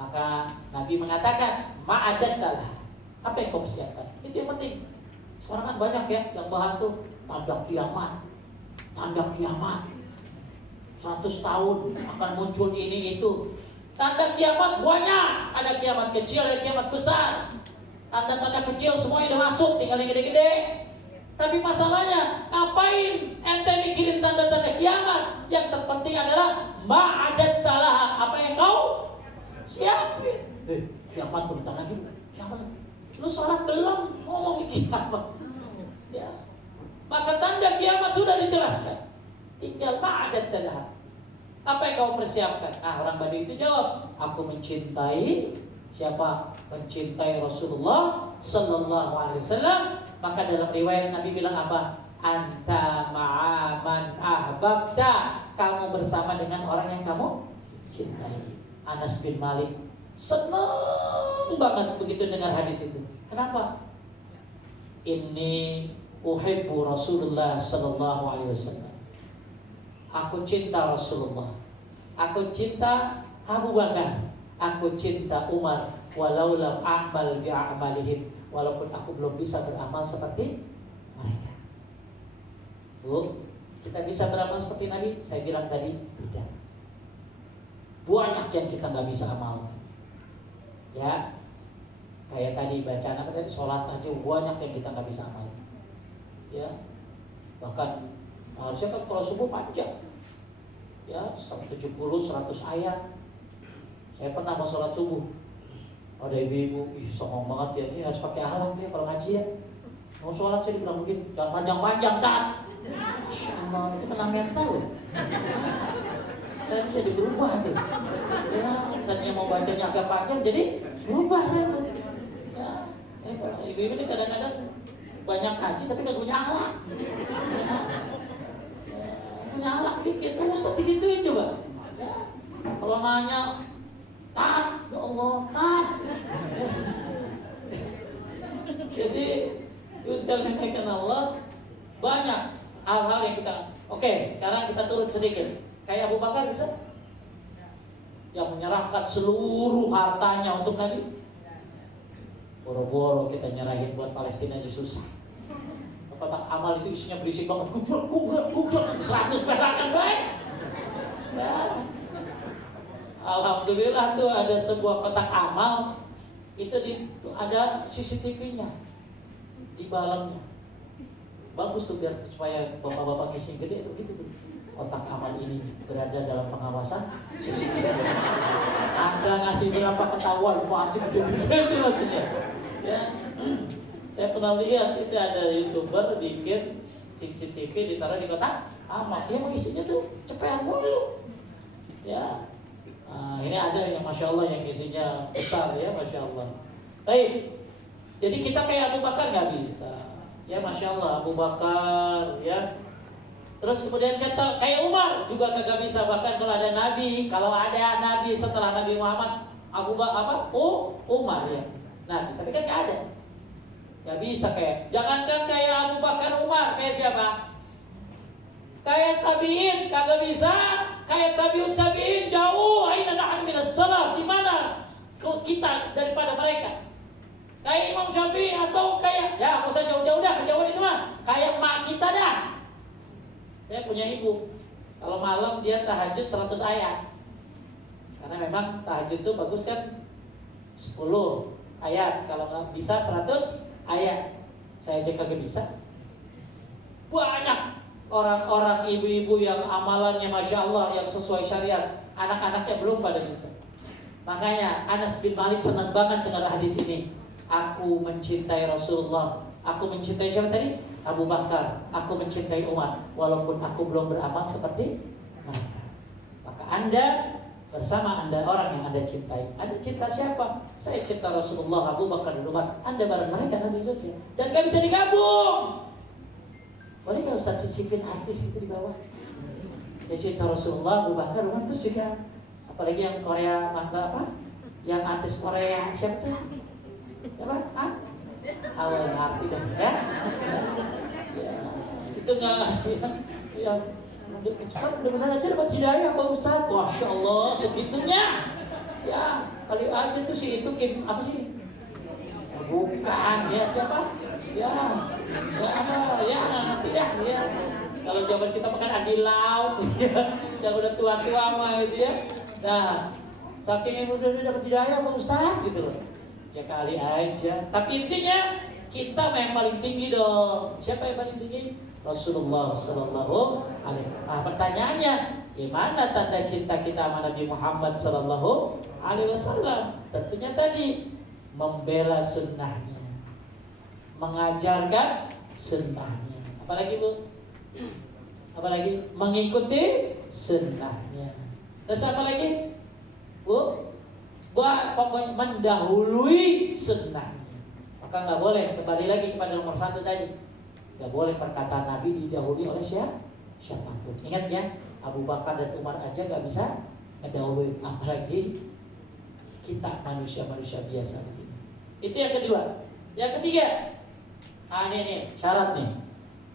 Maka Nabi mengatakan, ma'ajadalah, apa yang kau persiapkan? Itu yang penting. Sekarang kan banyak ya yang bahas tuh tanda kiamat. Tanda kiamat 100 tahun akan muncul ini itu. Tanda kiamat banyak. Ada kiamat kecil, ada kiamat besar. Tanda-tanda kecil semuanya udah masuk, tinggal yang gede-gede. Tapi masalahnya, ngapain ente mikirin tanda-tanda kiamat? Yang terpenting adalah ma'adattalah, apa yang kau siapin. Kiamat bentar lagi, kiamat. Lu sholat belum ngomongin kiamat. Ya. Maka tanda kiamat sudah dijelaskan. Tinggal ma'adattalah. Apa yang kau persiapkan? Orang Baduy itu jawab, aku mencintai siapa? Mencintai Rasulullah sallallahu alaihi wasallam. Maka dalam riwayat Nabi bilang apa? Anta ma'aman ahbabta. Kamu bersama dengan orang yang kamu cintai. Anas bin Malik senang banget begitu dengar hadis itu. Kenapa? Inni uhibbu Rasulullah sallallahu alaihi wasallam. Aku cinta Rasulullah. Aku cinta Abu Bakar. Aku cinta Umar, walau lam a'mal bi'amalihim, walaupun aku belum bisa beramal seperti mereka. Bu, kita bisa beramal seperti Nabi? Saya bilang tadi, tidak. Banyak yang kita nggak bisa amalkan. Ya, kayak tadi bacaan apa tadi, sholat aja banyak yang kita nggak bisa amalkan. Ya, bahkan harusnya kan kalau subuh panjang. Ya, 170, 100 ayat. Saya pernah mau sholat subuh. Ada ibu-ibu, songong banget ya, ini harus pakai alat ya kalau ngaji ya. Mau sholat saya dibilang begini, jangan panjang-panjang kan. Masya Allah, itu kena mental loh. Saya itu jadi berubah tuh. Ya, tadinya mau bacanya agak panjang, jadi berubah tuh. Ya, ibu-ibu ini kadang-kadang banyak ngaji tapi gak punya alat. Ya, punya alat dikit, Ustaz digituin coba. Ya, kalau nanya, tat, ya Allah, tat. Jadi, itu sekali naikkan Allah, banyak hal-hal yang kita. Oke, sekarang kita turun sedikit. Kayak Abu Bakar bisa? Yang menyerahkan seluruh hartanya untuk Nabi. Boro-boro kita nyerahin buat Palestina aja susah. Kotak amal itu isinya berisik banget. Kubrak, 100 perakan baik. Nah, alhamdulillah tuh ada sebuah kotak amal. Itu ada CCTV-nya di dalamnya. Bagus tuh biar supaya bapak-bapak ngisi gede itu gitu tuh. Kotak amal ini berada dalam pengawasan CCTV. Anda ngasih berapa ketahuan, pasti gede-gede itu maksudnya. Ya, saya pernah lihat itu ada YouTuber bikin CCTV ditaruh di kotak amal. Dia mau isinya tuh cepetan mulu. Ya, ini ada yang Masya Allah yang isinya besar ya, Masya Allah. Baik, jadi kita kayak Abu Bakar nggak bisa. Ya Masya Allah Abu Bakar ya. Terus kemudian kata kayak Umar juga kagak bisa, bahkan kalau ada nabi setelah Nabi Muhammad Umar ya nabi, tapi kan nggak ada, nggak bisa jangankan kayak Abu Bakar Umar, kayak siapa? Kayak tabiin kagak bisa, kayak tabiut tabiin jauh. Aina nahnu minas salaf, di mana kita daripada mereka? Kayak Imam Syafi'i atau kayak ya nggak usah jauh-jauh dah, kejauhan itu mah kayak mak kita dah. Saya punya ibu, kalau malam dia tahajud 100 ayat. Karena memang tahajud itu bagus kan 10 ayat, kalau nggak bisa 100 ayat. Saya aja kagak bisa. Banyak orang-orang ibu-ibu yang amalannya Masya Allah yang sesuai syariat, anak-anaknya belum pada bisa. Makanya Anas bin Malik senang banget dengar hadis ini. Aku mencintai Rasulullah. Aku mencintai siapa tadi? Abu Bakar. Aku mencintai Umar, walaupun aku belum beramal seperti mereka. Maka Anda bersama Anda orang yang Anda cintai. Anda cinta siapa? Saya cinta Rasulullah, Abu Bakar dan Umar. Anda bareng mereka nanti surga. Dan gak bisa digabung. Boleh gak Ustaz cicipin artis itu di bawah? Saya cinta Rasulullah, Abu Bakar, Umar, terus juga apalagi yang Korea apa? Yang artis Korea siapa tuh? Apa? Awal arti dah ya. Itu enggak ya. Kan benar-benar aja dapat hidayah Pak Ustaz. Masya Allah segitunya. Ya, kali aja tuh si itu Kim apa sih? Bukan ya siapa? Ya apa? Ya ngerti dah ya. Kalau zaman kita makan Adi Lau ya, yang udah tua-tua mah gitu ya. Nah, saking yang udah dapat hidayah Pak Ustaz gitu loh. Ya kali aja. Tapi intinya cinta yang paling tinggi dong. Siapa yang paling tinggi? Rasulullah Sallallahu Alaihi Wasallam. Nah, pertanyaannya, gimana tanda cinta kita sama Nabi Muhammad Sallallahu Alaihi Wasallam? Tentunya tadi membela sunnahnya, mengajarkan sunnahnya. Apalagi Bu? Apalagi mengikuti sunnahnya. Terus apa lagi Bu? Pokoknya mendahului sunnahnya. Maka nggak boleh, kembali lagi kepada nomor 1 tadi, nggak boleh perkataan Nabi didahului oleh siapapun. Ingat ya, Abu Bakar dan Umar aja nggak bisa ngedahului, apalagi kita manusia-manusia biasa begini. Itu yang kedua. Yang ketiga, ini syarat nih.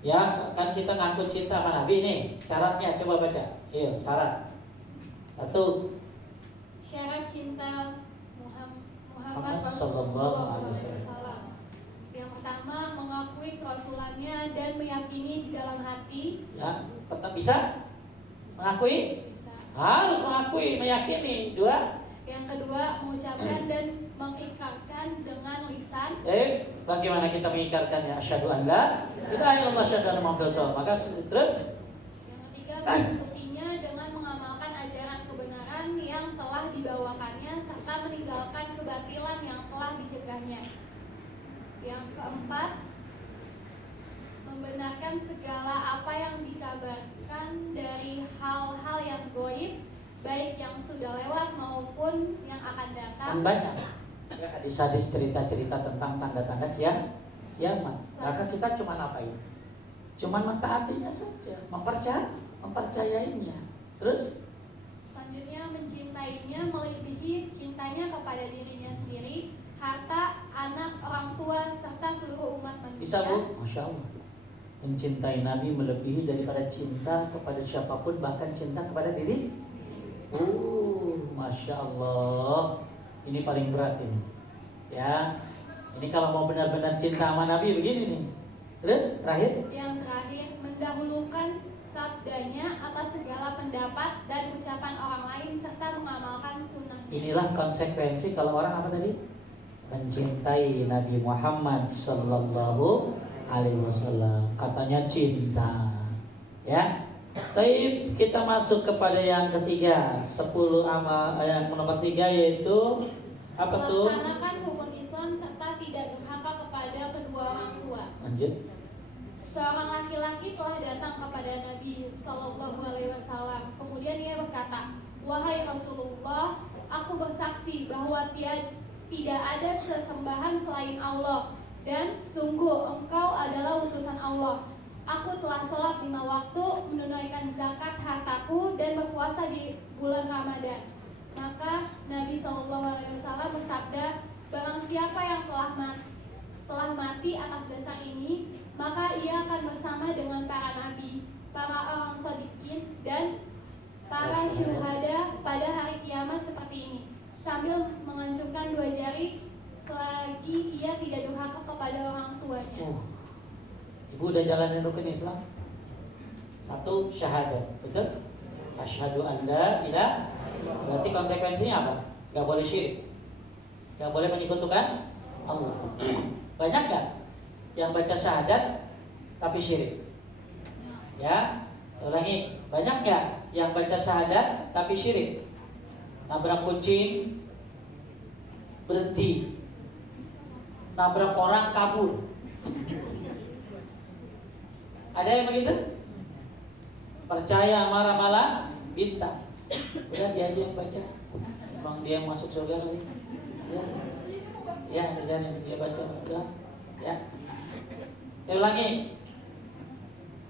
Ya kan kita ngaku cinta sama Nabi nih. Syaratnya coba baca. Iya, syarat. 1. Syarat cinta Muhammad Sallallahu Alaihi Wasallam. Yang pertama, mengakui kerasulannya dan meyakini di dalam hati. Ya, tetap bisa mengakui? Bisa. Harus mengakui, meyakini. 2. Yang kedua, mengucapkan dan mengikrarkan dengan lisan. Bagaimana kita mengikrarkannya? Asyhadu an la ilaha illallah, asyhadu anna Muhammadar Rasulullah. Maka terus yang ketiga, mengikutinya dengan mengamalkan ajaran kebenaran yang telah dibawakannya serta meninggalkan kebatilan yang telah dicegahnya. Yang keempat, membenarkan segala apa yang dikabarkan dari hal-hal yang gaib, baik yang sudah lewat maupun yang akan datang. Banyak ya, hadis-hadis cerita-cerita tentang tanda-tanda kiamat. Maka kita cuma apain? Cuma mentaatinya saja, mempercayainya. Terus selanjutnya mencintainya melebihi cintanya kepada dirinya sendiri, harta, anak, orang tua, serta seluruh umat manusia. Bisa Bu? Masya Allah. Mencintai Nabi melebihi daripada cinta kepada siapapun, bahkan cinta kepada diri. Masya Allah. Ini paling berat ini. Ya, ini kalau mau benar-benar cinta sama Nabi begini nih. Terus terakhir? Yang terakhir, mendahulukan sabdanya atas segala pendapat dan ucapan orang lain serta mengamalkan sunnahnya. Inilah konsekuensi kalau orang apa tadi? Mencintai Nabi Muhammad Sallallahu alaihi wasallam. Katanya cinta. Ya. Baik, kita masuk kepada yang ketiga, 10 amal yang nomor 3 yaitu apa tuh? Melaksanakan hukum Islam serta tidak durhaka kepada kedua orang tua. Lanjut. Seorang laki-laki telah datang kepada Nabi Shallallahu Alaihi Wasallam. Kemudian ia berkata, "Wahai Rasulullah, aku bersaksi bahwa tidak ada sesembahan selain Allah, dan sungguh engkau adalah utusan Allah. Aku telah sholat 5 waktu, menunaikan zakat hartaku, dan berpuasa di bulan Ramadan." Maka Nabi Shallallahu Alaihi Wasallam bersabda, "Barang siapa yang telah mati atas dasar ini, maka ia akan bersama dengan para nabi, para orang shodiqin, dan para syuhada pada hari kiamat seperti ini." Sambil mengancungkan 2 jari, selagi ia tidak durhaka kepada orang tuanya. Ibu udah jalanin rukun Islam? 1, syahadat, betul? Asyhadu an la ilaha. Berarti konsekuensinya apa? Gak boleh syirik, gak boleh menyekutukan Allah. Banyak gak yang baca syahadat tapi syirik? Ya, saya ulangi, banyak gak yang baca syahadat tapi syirik? Nabrak kucing berhenti, nabrak orang kabur. Ada yang begitu? Percaya marah-malah bintang. Udah dia aja yang baca. Emang dia yang masuk surga kali. Ya, dia baca. Udah. Ya. Saya ulangi.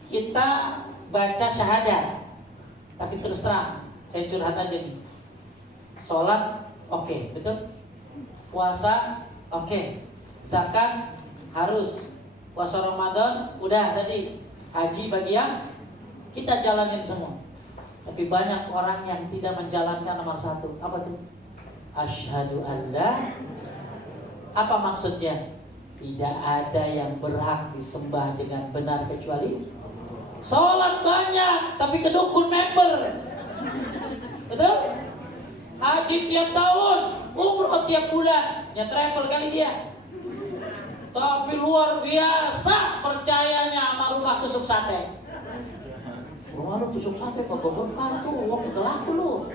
Kita baca syahadat, tapi terus terang, saya curhat aja nih. Sholat, oke, betul? Puasa, oke. Zakat harus. Puasa Ramadan, udah tadi. Haji bagi yang kita jalanin semua. Tapi banyak orang yang tidak menjalankan nomor 1. Apa tuh? Asyhadu alla. Apa maksudnya? Tidak ada yang berhak disembah dengan benar kecuali. Sholat banyak, tapi kedukun member. Betul? Haji tiap tahun, umroh tiap bulan. Ya travel kali dia. Tapi luar biasa percayanya sama rumah tusuk sate. Rumah lu tusuk sate kok berkah tuh, uang dikelah lu.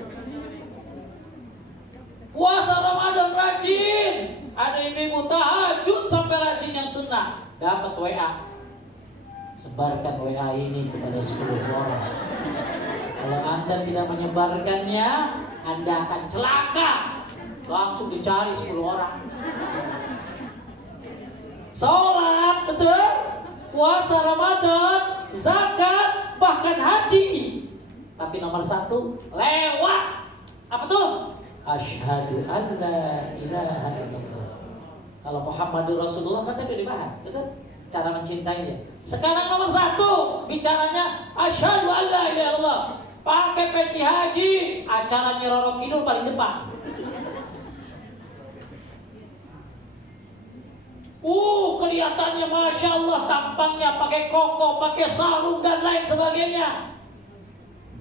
Puasa Ramadan rajin. Ada ibu tahajud sampai rajin yang sunnah. Dapat WA. Sebarkan WA ini kepada 10 orang. Kalau Anda tidak menyebarkannya, Anda akan celaka. Langsung dicari 10 orang. Sholat, betul? Puasa Ramadan, zakat, bahkan haji. Tapi nomor 1, lewat. Apa tuh? Asyhadu an la ilaha illallah. Kalau Muhammadur Rasulullah kan tadi dibahas, betul? Cara mencintainya. Sekarang nomor 1, bicaranya asyhadu an la ilaha illallah. Pakai peci haji, acaranya Roro Kidul paling depan. Kelihatannya Masya Allah, tampangnya pakai koko, pakai sarung dan lain sebagainya.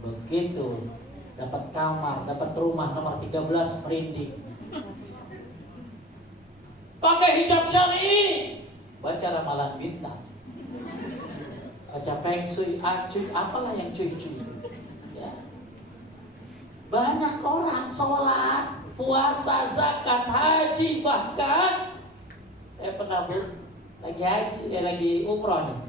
Begitu dapat kamar, dapat rumah nomor 13, merinding. Pakai hijab syar'i, baca ramalan bintang, baca feng shui, acuy, apalah yang cuy-cuy. Ya. Banyak orang sholat, puasa, zakat, haji, bahkan saya pernah lagi haji, lagi umroh nih.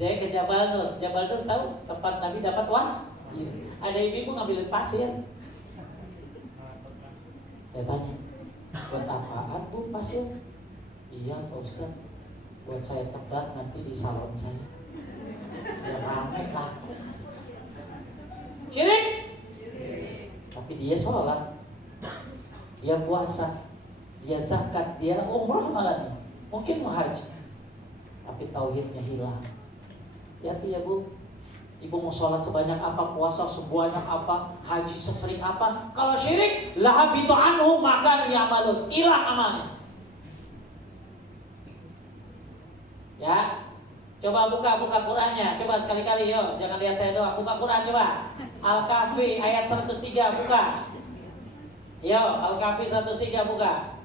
Dia ke Jabal Nur. Jabal Nur tahu tempat Nabi dapat wahyu. Ada ibu ngambilin pasir. Saya tanya, buat apaan bu pasir? Iya Pak Ustaz, buat saya tebar nanti di salon saya. Biar ramai laku. Syirik. Tapi dia sholat, dia puasa, dia zakat, dia umrah malah nih. Mungkin mau haji, tapi tauhidnya hilang. Hati ya bu, ibu mau sholat sebanyak apa, puasa sebanyak apa, haji sesering apa. Kalau syirik, lahabitu anhu maka ya'malun, hilang amalnya. Ya, coba buka Qurannya, coba sekali-kali yo, jangan lihat saya doang. Buka Quran coba. Al-Kahfi ayat 103 buka. Yo, Al-Kahfi 103 buka.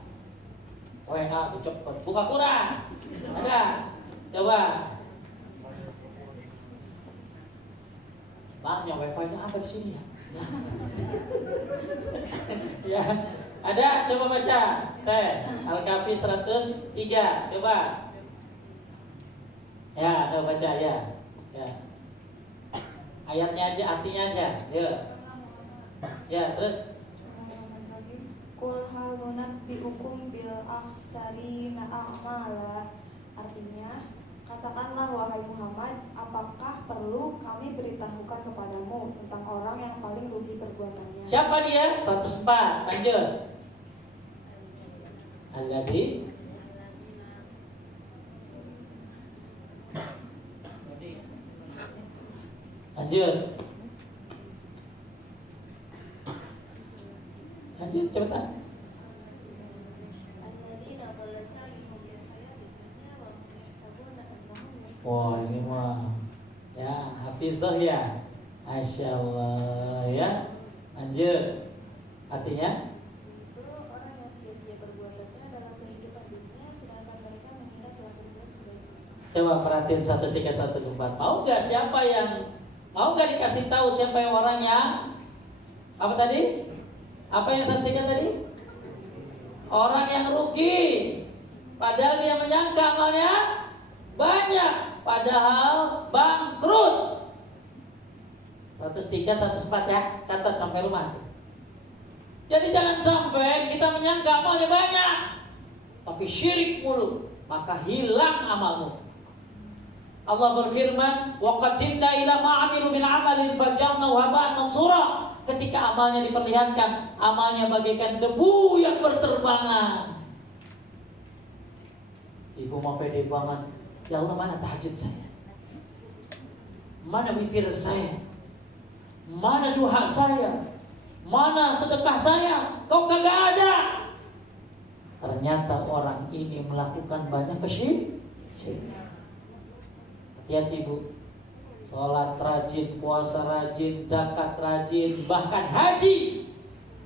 WA tuh cepet. Buka Quran. Ada. Coba. Maknya wifi-nya apa di sini ya? Ya. Ada, coba baca. Teh, Al-Kahfi 103. Coba. Ya, ada baca ya. Ya. Ayatnya aja, artinya aja. Ya. Ya, terus Qul hal nunabbi'ukum bil akhsarina a'mala. Artinya, katakanlah wahai Muhammad, apakah perlu kami beritahukan kepadamu tentang orang yang paling rugi perbuatannya? siapa dia? 104. Lanjut. Alladzi Lanjut. Lanjut cepetan. Alladzina dhalla sa'yuhum fil hayatid dunya wa hum yahsabuna annahum Wah, yuhsinuna ini mah ya hafizah ya. Masya Allah ya. Lanjut. Artinya itu orang yang sia-sia perbuatannya dalam kehidupan dunia sedangkan mereka mengira telah berbuat sebaik-baiknya. coba perhatiin 103 104. Mau nggak siapa yang mau nggak dikasih tahu siapa yang orang yang apa tadi? Apa yang saya singkat tadi? Orang yang rugi. Padahal dia menyangka amalnya banyak, padahal bangkrut. 103 104 ya, catat sampai rumah. Jadi jangan sampai kita menyangka amalnya banyak, tapi syirik mulu, maka hilang amalmu. Allah berfirman, "Wa qadimna ila ma 'amilu min 'amalin faj'alnahu haba'an mansura." Ketika amalnya diperlihatkan, amalnya bagaikan debu yang berterbangan. Ibu mau pede banget. Ya Allah, mana tahajud saya? Mana witir saya? Mana duha saya? Mana sedekah saya? Kau kagak ada. Ternyata orang ini melakukan banyak kesyirikan. Hati-hati Bu. Sholat rajin, puasa rajin, zakat rajin, bahkan haji,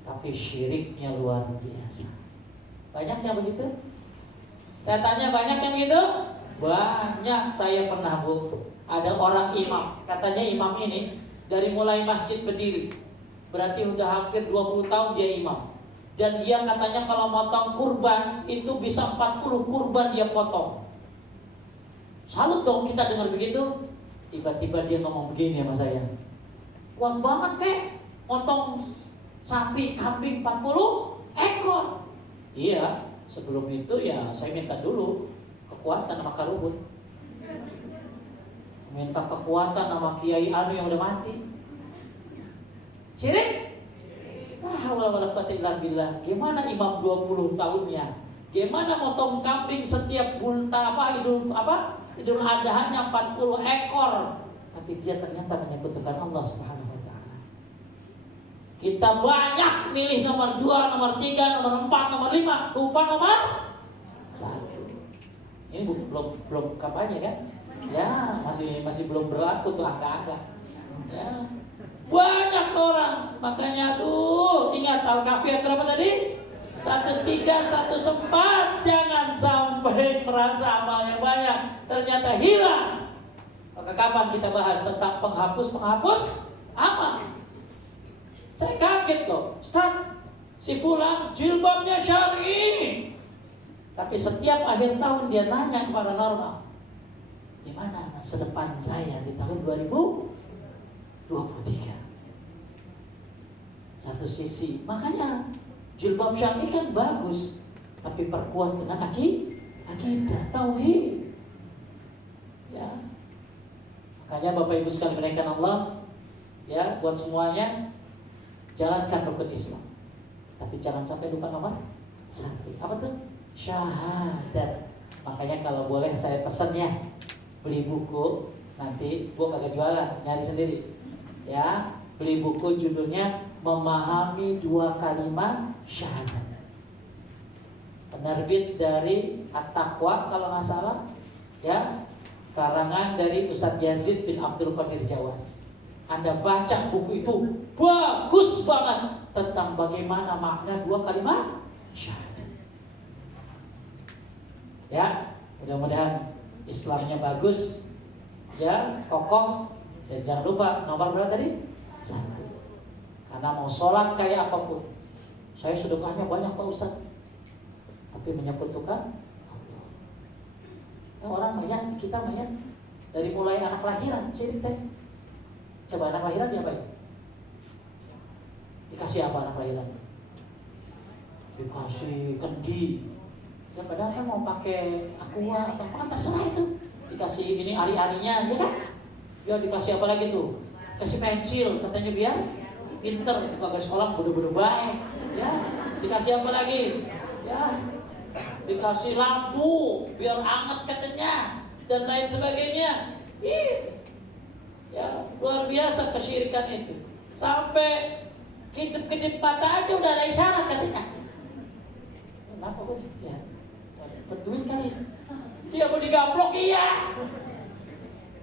tapi syiriknya luar biasa. Banyaknya begitu? Saya tanya, banyaknya begitu? Banyak. Saya pernah Bu, ada orang imam, katanya imam ini dari mulai masjid berdiri, berarti udah hampir 20 tahun dia imam. Dan dia katanya kalau motong kurban itu bisa 40 kurban dia potong. Salut dong kita dengar begitu. Tiba-tiba dia ngomong begini sama saya, kuat banget kek, motong sapi kambing 40 ekor. Iya, sebelum itu ya saya minta dulu kekuatan sama Karuhun, minta kekuatan sama Kiai Anu yang udah mati. Syirik? Wala quwwata billah. Gimana imam 20 tahunnya? Gimana motong kambing setiap Idul Adha-nya 40 ekor, tapi dia ternyata menyekutukan Allah Subhanahu wa taala. Kita banyak milih nomor 2, nomor 3, nomor 4, nomor 5, lupa nomor 1. Ini belum kampanye kan? Ya, masih belum berlaku tuh angka-angka. Ya. Banyak orang, makanya ingat Al-Kahfi berapa tadi? 103 104. Jangan sampai merasa amalnya banyak ternyata hilang. Maka kapan kita bahas tentang penghapus amal? Saya kaget loh, Ustaz, si fulan jilbabnya syar'i, tapi setiap akhir tahun dia nanya kepada normal, gimana masa depan saya di tahun 2023? Satu sisi, makanya jilbab syar'i kan bagus, tapi perkuat dengan akidah, tauhid. Ya. Makanya Bapak Ibu sekalian menaikkan Allah, ya, buat semuanya jalankan rukun Islam. Tapi jangan sampai lupa nomor 1. Apa tuh? Syahadat. Makanya kalau boleh saya pesan ya, beli buku, nanti gua kagak jualan, nyari sendiri. Ya, beli buku judulnya Memahami 2 Kalimat Syahadat. Penerbit dari At-Taqwa kalau nggak salah, ya, karangan dari Ustadz Yazid bin Abdul Qadir Jawas. Anda baca buku itu, bagus banget tentang bagaimana makna 2 kalimat syahadat. Ya, mudah-mudahan Islamnya bagus, ya kokoh, dan jangan lupa nomor berapa tadi? 1. Karena mau sholat kayak apapun, saya sedekahnya banyak Pak Ustaz, tapi menyekutukan Allah. Ya, orang mayat, kita mayat dari mulai anak lahiran, ciri teh. Coba anak lahiran diapain? Dikasih apa anak lahiran? Dikasih kendi. Ya padahal kan mau pakai aqua atau apa kan terserah itu. Dikasih ini ari-arinya, ya kan? Ya dikasih apa lagi tuh? Kasih pensil katanya biar pinter, buka ke sekolah bodoh-bodoh baik. Ya, dikasih apa lagi? Ya, dikasih lampu biar anget katanya dan lain sebagainya. Ya, luar biasa kesyirikan itu. Sampai kedip-kedip mata aja udah ada isyarat katanya. Kenapa kok ya? Betuin kali. Dia mau digaplok iya.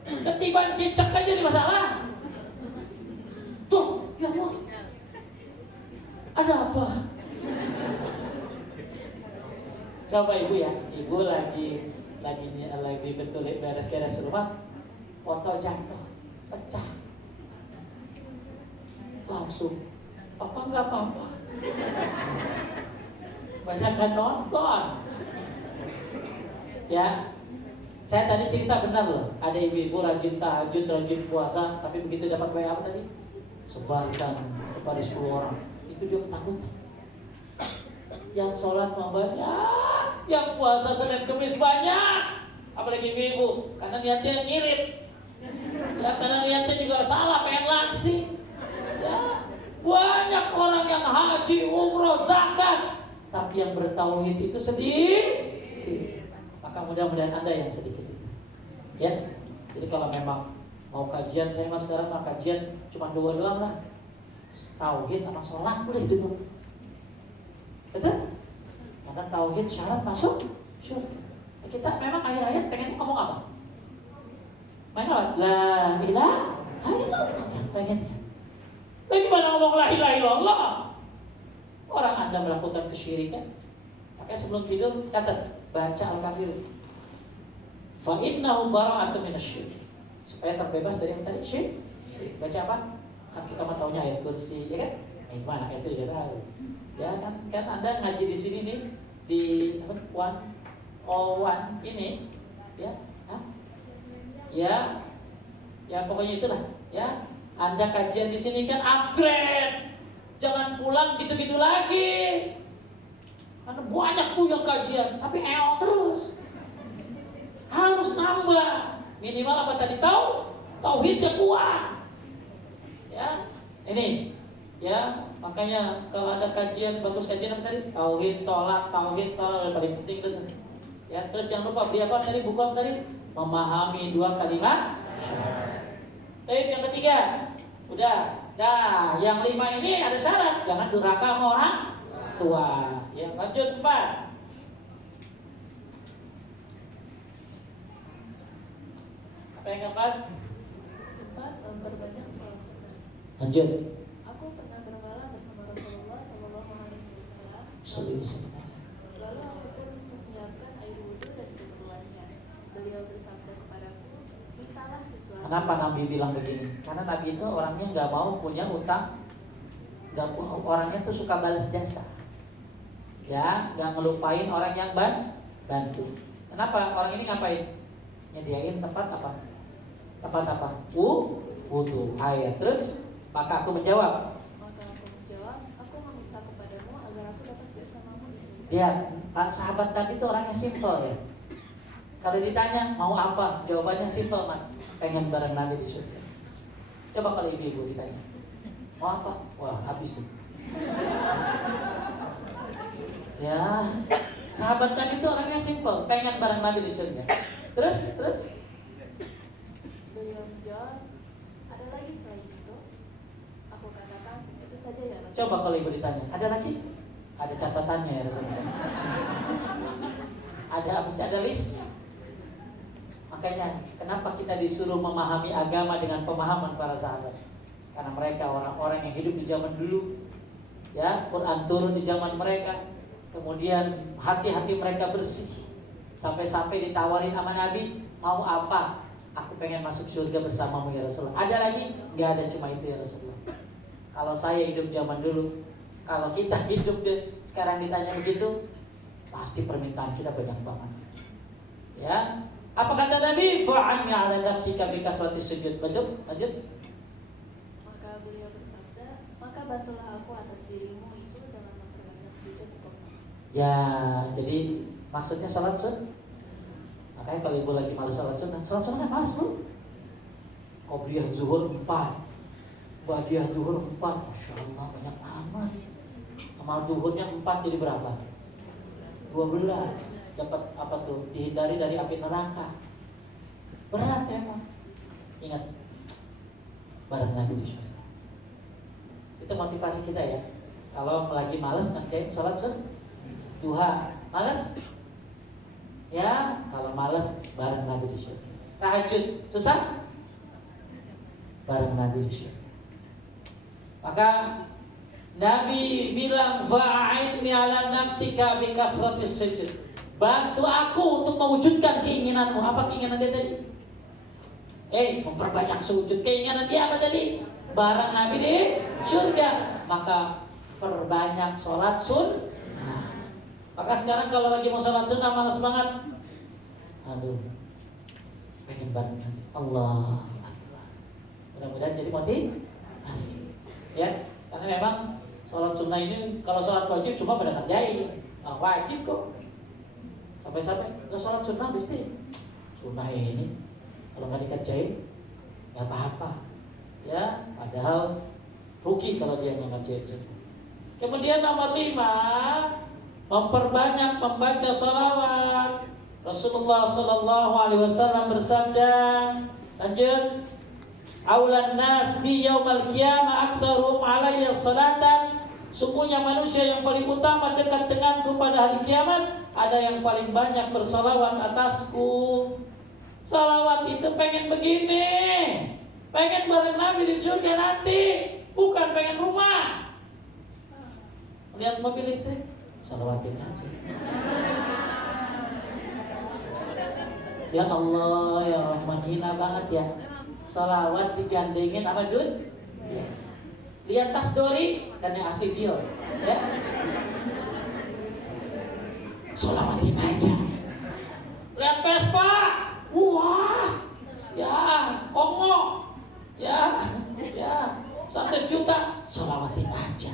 Ketiban cicak aja di masalah. Tuh, ya Allah. Ada apa? Coba ibu ya, ibu lagi betul beres-beres rumah, foto jatuh, pecah. Langsung, papa nggak apa-apa. Banyak kan nonton. Ya, saya tadi cerita benar loh. Ada ibu-ibu rajin tahajud, rajin puasa, tapi begitu dapat WA apa tadi? Sebarkan kepada 10 orang. Itu dia ketakutan. Yang sholat banyak, yang puasa Senin Kamis banyak, apalagi ibu-ibu, karena niatnya ngirit. Ya, karena niatnya juga salah, pengen langsing. Ya, banyak orang yang haji, umroh, zakat, tapi yang bertauhid itu sedikit. Maka mudah-mudahan Anda yang sedikit itu. Ya, jadi kalau memang mau kajian, saya mas sekarang mau kajian cuma 2 doang lah. Tauhid sama sholat boleh itu dong. Betul? Karena tauhid syarat masuk surga. Kita memang akhir-akhir pengen ngomong apa? Pengen apa? La ilaha illallah. Pengennya. Bagaimana ngomong la ilaha illallah? Orang Anda melakukan kesyirikan. Makanya sebelum tidur kata baca Al-Kafirun. Fa innahu bara'atun minasy-syirk. Supaya terbebas dari yang tadi syirik. Baca apa? Kan kita mah taunya ayat kursi, ya kan? Itu anak SD dia tahu. Ya kan Anda ngaji di sini nih di apa? 101 ini, ya. Hah? Ya pokoknya itulah, ya. Anda kajian di sini kan upgrade. Jangan pulang gitu-gitu lagi. Karena banyak tuh yang kajian, tapi terus. Harus nambah. Minimal apa tadi tahu? Tauhidnya kuat. Ya, ini. Ya, makanya kalau ada kajian bagus kajian apa tadi? Tauhid sholat udah paling penting itu. Ya, terus jangan lupa beli apa tadi? Buku apa tadi? Memahami 2 kalimat syahadat. Yang ketiga, udah. Nah, yang 5 ini ada syarat, jangan durhaka sama orang tua. Yang lanjut 4. Apa yang keempat? 4. Berbanyak salat sunat. Lanjut. Aku pernah bermalam bersama Rasulullah SAW. Lalu aku pun menyiapkan air wudhu dan keperluannya. Beliau bersabda kepadaku, mintalah sesuatu. Kenapa Nabi bilang begini? Karena Nabi itu orangnya nggak mau punya utang, orangnya tuh suka balas jasa. Ya, nggak ngelupain orang yang bantu. Kenapa? Orang ini ngapain? Nyediain tempat apa? Wudhu, air. Terus, maka aku menjawab. Aku meminta kepadamu agar aku dapat bersamamu di surga. Lihat, Pak sahabat tadi itu orangnya simpel ya. Kalau ditanya mau apa, jawabannya simpel mas. Pengen bareng Nabi di surga. Coba kalau ibu-ibu ditanya, mau apa? Wah habis tuh. Ya, sahabat Nabi itu orangnya simpel, pengen bareng Nabi di surga. Terus? Beliau menjawab, ada lagi selain itu? Aku katakan, itu saja ya Rasul. Coba kalau ibu ditanya, ada lagi? Ada catatannya ya Rasulullah. Ada listnya. Makanya kenapa kita disuruh memahami agama dengan pemahaman para sahabat? Karena mereka orang-orang yang hidup di zaman dulu. Ya, Quran turun di zaman mereka. Kemudian hati-hati mereka bersih. Sampai-sampai ditawarin sama Nabi, mau apa? Aku pengen masuk surga bersamamu ya Rasulullah. Ada lagi? Nggak ada, cuma itu ya Rasulullah. Kalau saya hidup zaman dulu, kalau kita hidup sekarang ditanya begitu, pasti permintaan kita banyak banget. Ya, apa kata Nabi? Fa'anni ala nafsika bi kasrati sujud. Lanjut. Maka beliau bersabda, maka bantulah aku atas dirimu itu dengan memperbanyak sujud atau salat. Ya, jadi maksudnya salat sunnah. Makanya kalau ibu lagi malas salat sunnah kan malas bro. Qobliyah zuhur 4, ba'diyah zuhur 4, Masya Allah banyak amat. Amal zuhurnya 4 jadi berapa? 12. Dapat apa tuh? Dihindari dari api neraka. Berat emang. Ingat, bareng Nabi di surga. Itu motivasi kita ya. Kalau lagi malas ngerjain sholat duha, malas? Ya, kalau malas bareng Nabi di surga. Tahajud susah? Bareng Nabi di surga. Maka Nabi bilang fa'inni ala nafsika bi kasratis sujud. Bantu aku untuk mewujudkan keinginanmu. Apa keinginan dia tadi? Memperbanyak sujud. Keinginan dia apa tadi? Bareng Nabi di surga. Maka perbanyak sholat sunnah. Maka sekarang kalau lagi mau sholat sunnah malas banget. Aduh, pengen bareng Nabi. Allah Akbar. Mudah-mudahan jadi motivasi. Ya, karena memang sholat sunnah ini, kalau sholat wajib semua pada ngerjain. Wajib kok. Sampai-sampai nggak sholat sunnah mesti sunnah ini kalau nggak dikerjain nggak apa-apa ya, padahal rugi kalau dia nggak ngerjain sunnah. Kemudian nomor 5, memperbanyak membaca sholawat. Rasulullah SAW bersabda, lanjut, aulan nas bi yaumal qiyamah aktsaruhum alayya salatan. Sungguhnya manusia yang paling utama dekat denganku pada hari kiamat ada yang paling banyak bersalawat atasku. Salawat itu pengen begini, pengen bareng Nabi di surga nanti, bukan pengen rumah. Lihat mobil listrik, salawatin aja. Ya Allah, ya Rahman, hina banget ya. Salawat digandengin sama dun. Ya. Lihat tas Dori dan yang asli Dior, ya. Sholawatin aja. Lihat Vespa, wah, ya, Kongo, ya, 100 juta, sholawatin aja.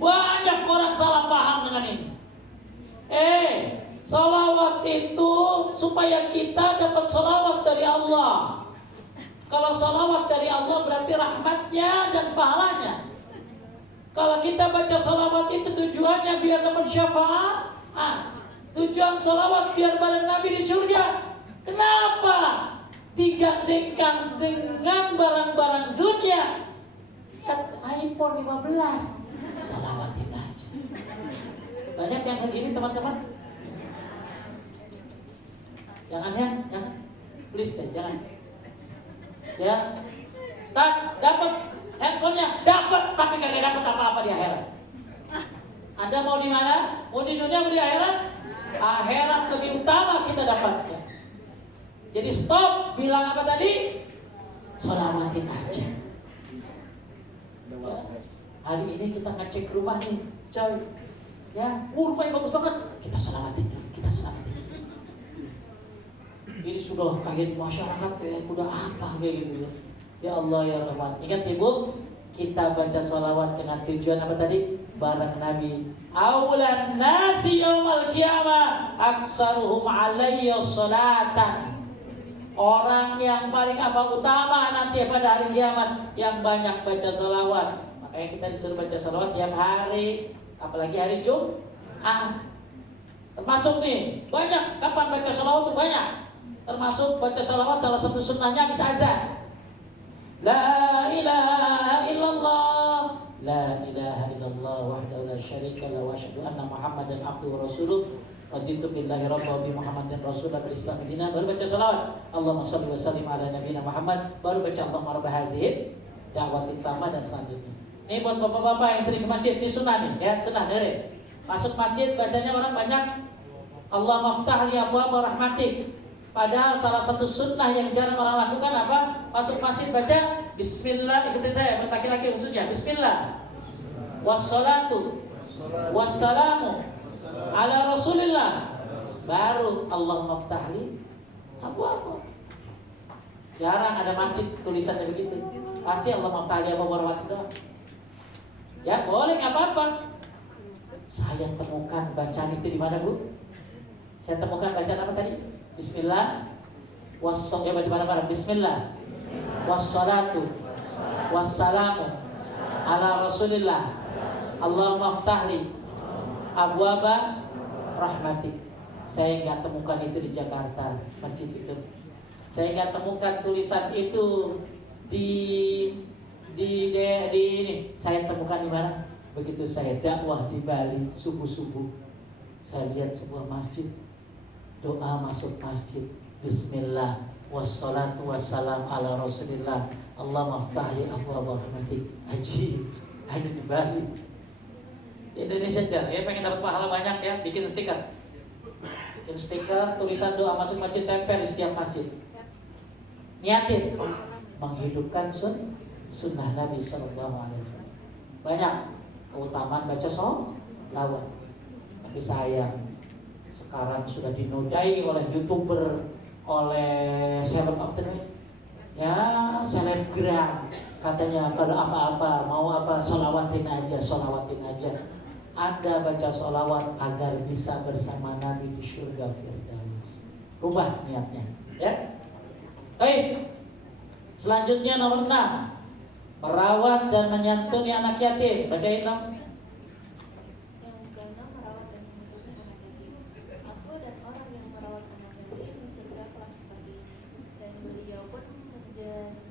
Banyak orang salah paham dengan ini. Sholawat itu supaya kita dapat sholawat dari Allah. Kalau sholawat dari Allah berarti rahmatnya dan pahalanya. Kalau kita baca sholawat itu tujuannya biar dapat syafaat. Tujuan sholawat biar bareng Nabi di surga. Kenapa digandengkan dengan barang-barang dunia? Lihat iPhone 15, sholawatin aja. Banyak yang begini teman-teman. Jangan ya, jangan. Please deh, jangan. Ya, Ustaz, dapat handphonenya, dapat, tapi kagak dapat apa-apa di akhirat. Anda mau di mana? Mau di dunia, mau di akhirat? Akhirat lebih utama kita dapatnya. Jadi stop, bilang apa tadi? Sholawatin aja. Ya, hari ini kita ngecek rumah nih, coy. Ya, rumahnya bagus banget. Kita sholawatin. Ini sudah kaget masyarakat kayak udah apa kayak gitu. Ya Allah ya Rahman. Ingat ibu, kita baca sholawat dengan tujuan apa tadi? Bareng Nabi. Aulan nasi yaumal qiyamah aksaruhum alayya sholatan. Orang yang paling utama nanti pada hari kiamat yang banyak baca sholawat. Makanya kita disuruh baca sholawat tiap hari, apalagi hari Jumat. Termasuk nih banyak kapan baca sholawat tuh banyak. Termasuk baca sholawat salah satu sunnahnya habis azan. La ilaha illallah, la ilaha illallah wahdahu la syarika lahu wa asyhadu anna Muhammadan abduhu wa rasuluh. Raditu billahi rabban wa bi Muhammadin rasulullah bil Islam dinan. Baru baca sholawat. Allahumma shalli wa sallim ala nabiyina Muhammad. Baru baca Allahumma rabb hadhihi da'watit tammah dan selanjutnya. Ini buat bapak-bapak yang sering ke masjid, ini sunnah nih ya, sunnah dari. Masuk masjid bacanya orang banyak. Allah maftah li abwaab rahmatik. Padahal salah satu sunnah yang jarang orang lakukan apa? Masuk masjid baca Bismillah, ikutin saya, buat laki-laki khususnya. Bismillah, wassalatu wassalamu ala Rasulillah, baru Allahumma ftahli apa-apa. Jarang ada masjid tulisannya begitu. Pasti Allahumma ftahli apa warahmatullahi doang. Ya boleh, nggak apa-apa. Saya temukan bacaan itu di mana, Bu? Saya temukan bacaan apa tadi? Bismillah, ya baca bareng-bareng. Bismillah, wassalatu wassalamu ala Rasulillah, Allahumma ftahli abwaba rahmatik. Saya nggak temukan itu di Jakarta, masjid itu. Saya nggak temukan tulisan itu di ini. Saya temukan di mana? Begitu saya dakwah di Bali subuh-subuh, saya lihat sebuah masjid, doa masuk masjid, Bismillah, wassalatu wassalam ala Rasulillah, Allahumma ftahli abwaaba rahmatik. Haji di Bali. Di Indonesia aja, ya pengen dapat pahala banyak ya, bikin stiker. Bikin stiker tulisan doa masuk masjid, tempel di setiap masjid. Niatin menghidupkan sunnah Nabi SAW. Banyak keutamaan baca sholawat. Tapi sayang, sekarang sudah dinodai oleh YouTuber, oleh selebgram. Katanya kalau apa-apa, mau apa, sholawatin aja. Anda baca sholawat agar bisa bersama Nabi di surga Firdaus. Rubah niatnya, ya. Baik. Selanjutnya nomor 6, merawat dan menyantuni anak yatim. Bacain dong. Yang keenam, merawat dan menyantuni anak yatim. Aku dan orang yang merawat anak yatim di surga kelak seperti ini. Dan beliau pun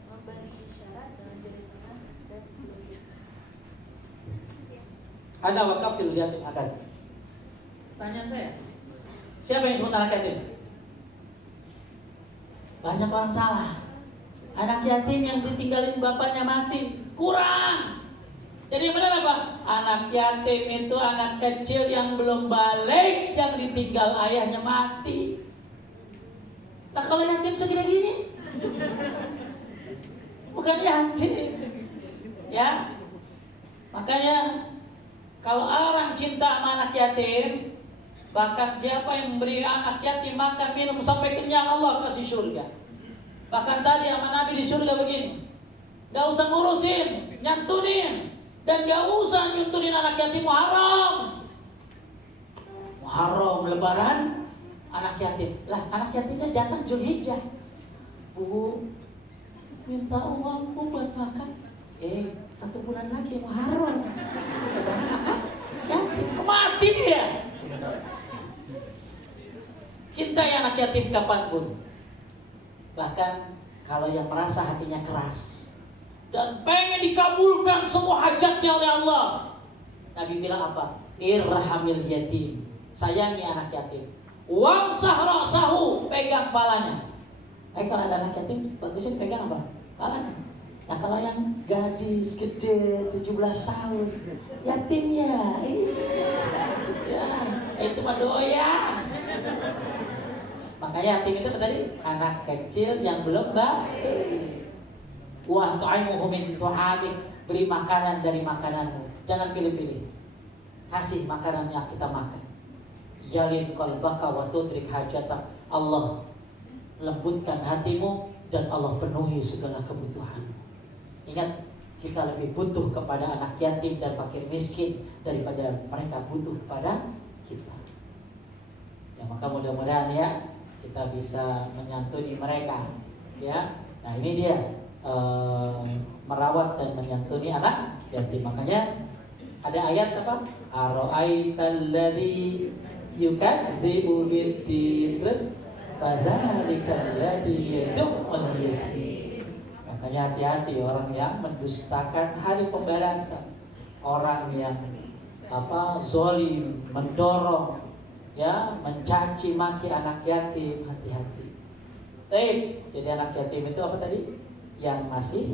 memberi isyarat dengan jari tengah dan telunjuk. Ada wakafil yatim ada. Pertanyaan saya, siapa yang sebut anak yatim? Banyak orang salah. Anak yatim yang ditinggalin bapaknya mati, kurang. Jadi yang benar apa? Anak yatim itu anak kecil yang belum balik, yang ditinggal ayahnya mati. Nah kalau yatim segini gini, bukan yatim, ya. Makanya kalau orang cinta sama anak yatim, bahkan siapa yang memberi anak yatim makan minum sampai kenyang, Allah kasih surga. Bahkan tadi sama Nabi di surga begini, gak usah ngurusin, nyantunin, dan gak usah nyuntunin anak yatim, haram. Haram lebaran anak yatim. Lah anak yatimnya jatah Zulhijjah. Bu, minta uang bu buat makan. 1 bulan lagi Muharram. Lebaran anak yatim, mati dia. Cintai anak yatim kapanpun. Bahkan kalau yang merasa hatinya keras dan pengen dikabulkan semua hajatnya oleh Allah, Nabi bilang apa? Irhamil yatim, sayangi anak yatim. Wamsah ra'sahu, pegang palanya. Kalau ada anak yatim, bagusin pegang apa? Palanya. Nah kalau yang gadis gede 17 tahun, yatimnya, ya itu mah doyan. Makanya yatim itu apa tadi? Anak kecil yang belum balik. Wa tu'imuhu min tu'amik, beri makanan dari makananmu. Jangan pilih-pilih. Kasih makanan yang kita makan. Yalin qalbaka wa tudrik hajatak. Allah lembutkan hatimu dan Allah penuhi segala kebutuhanmu. Ingat, kita lebih butuh kepada anak yatim dan fakir miskin daripada mereka butuh kepada kita. Ya maka mudah-mudahan ya kita bisa menyantuni mereka, ya. Nah ini dia merawat dan menyantuni anak yatim. Makanya ada ayat apa? Ara'aital ladzi yukadzibu biddin, terus fazalikal ladzi yad'ul yatim. Makanya hati-hati orang yang mendustakan hari pembalasan, orang yang zalim, mendorong, ya, mencaci maki anak yatim, hati-hati. Jadi anak yatim itu apa tadi? Yang masih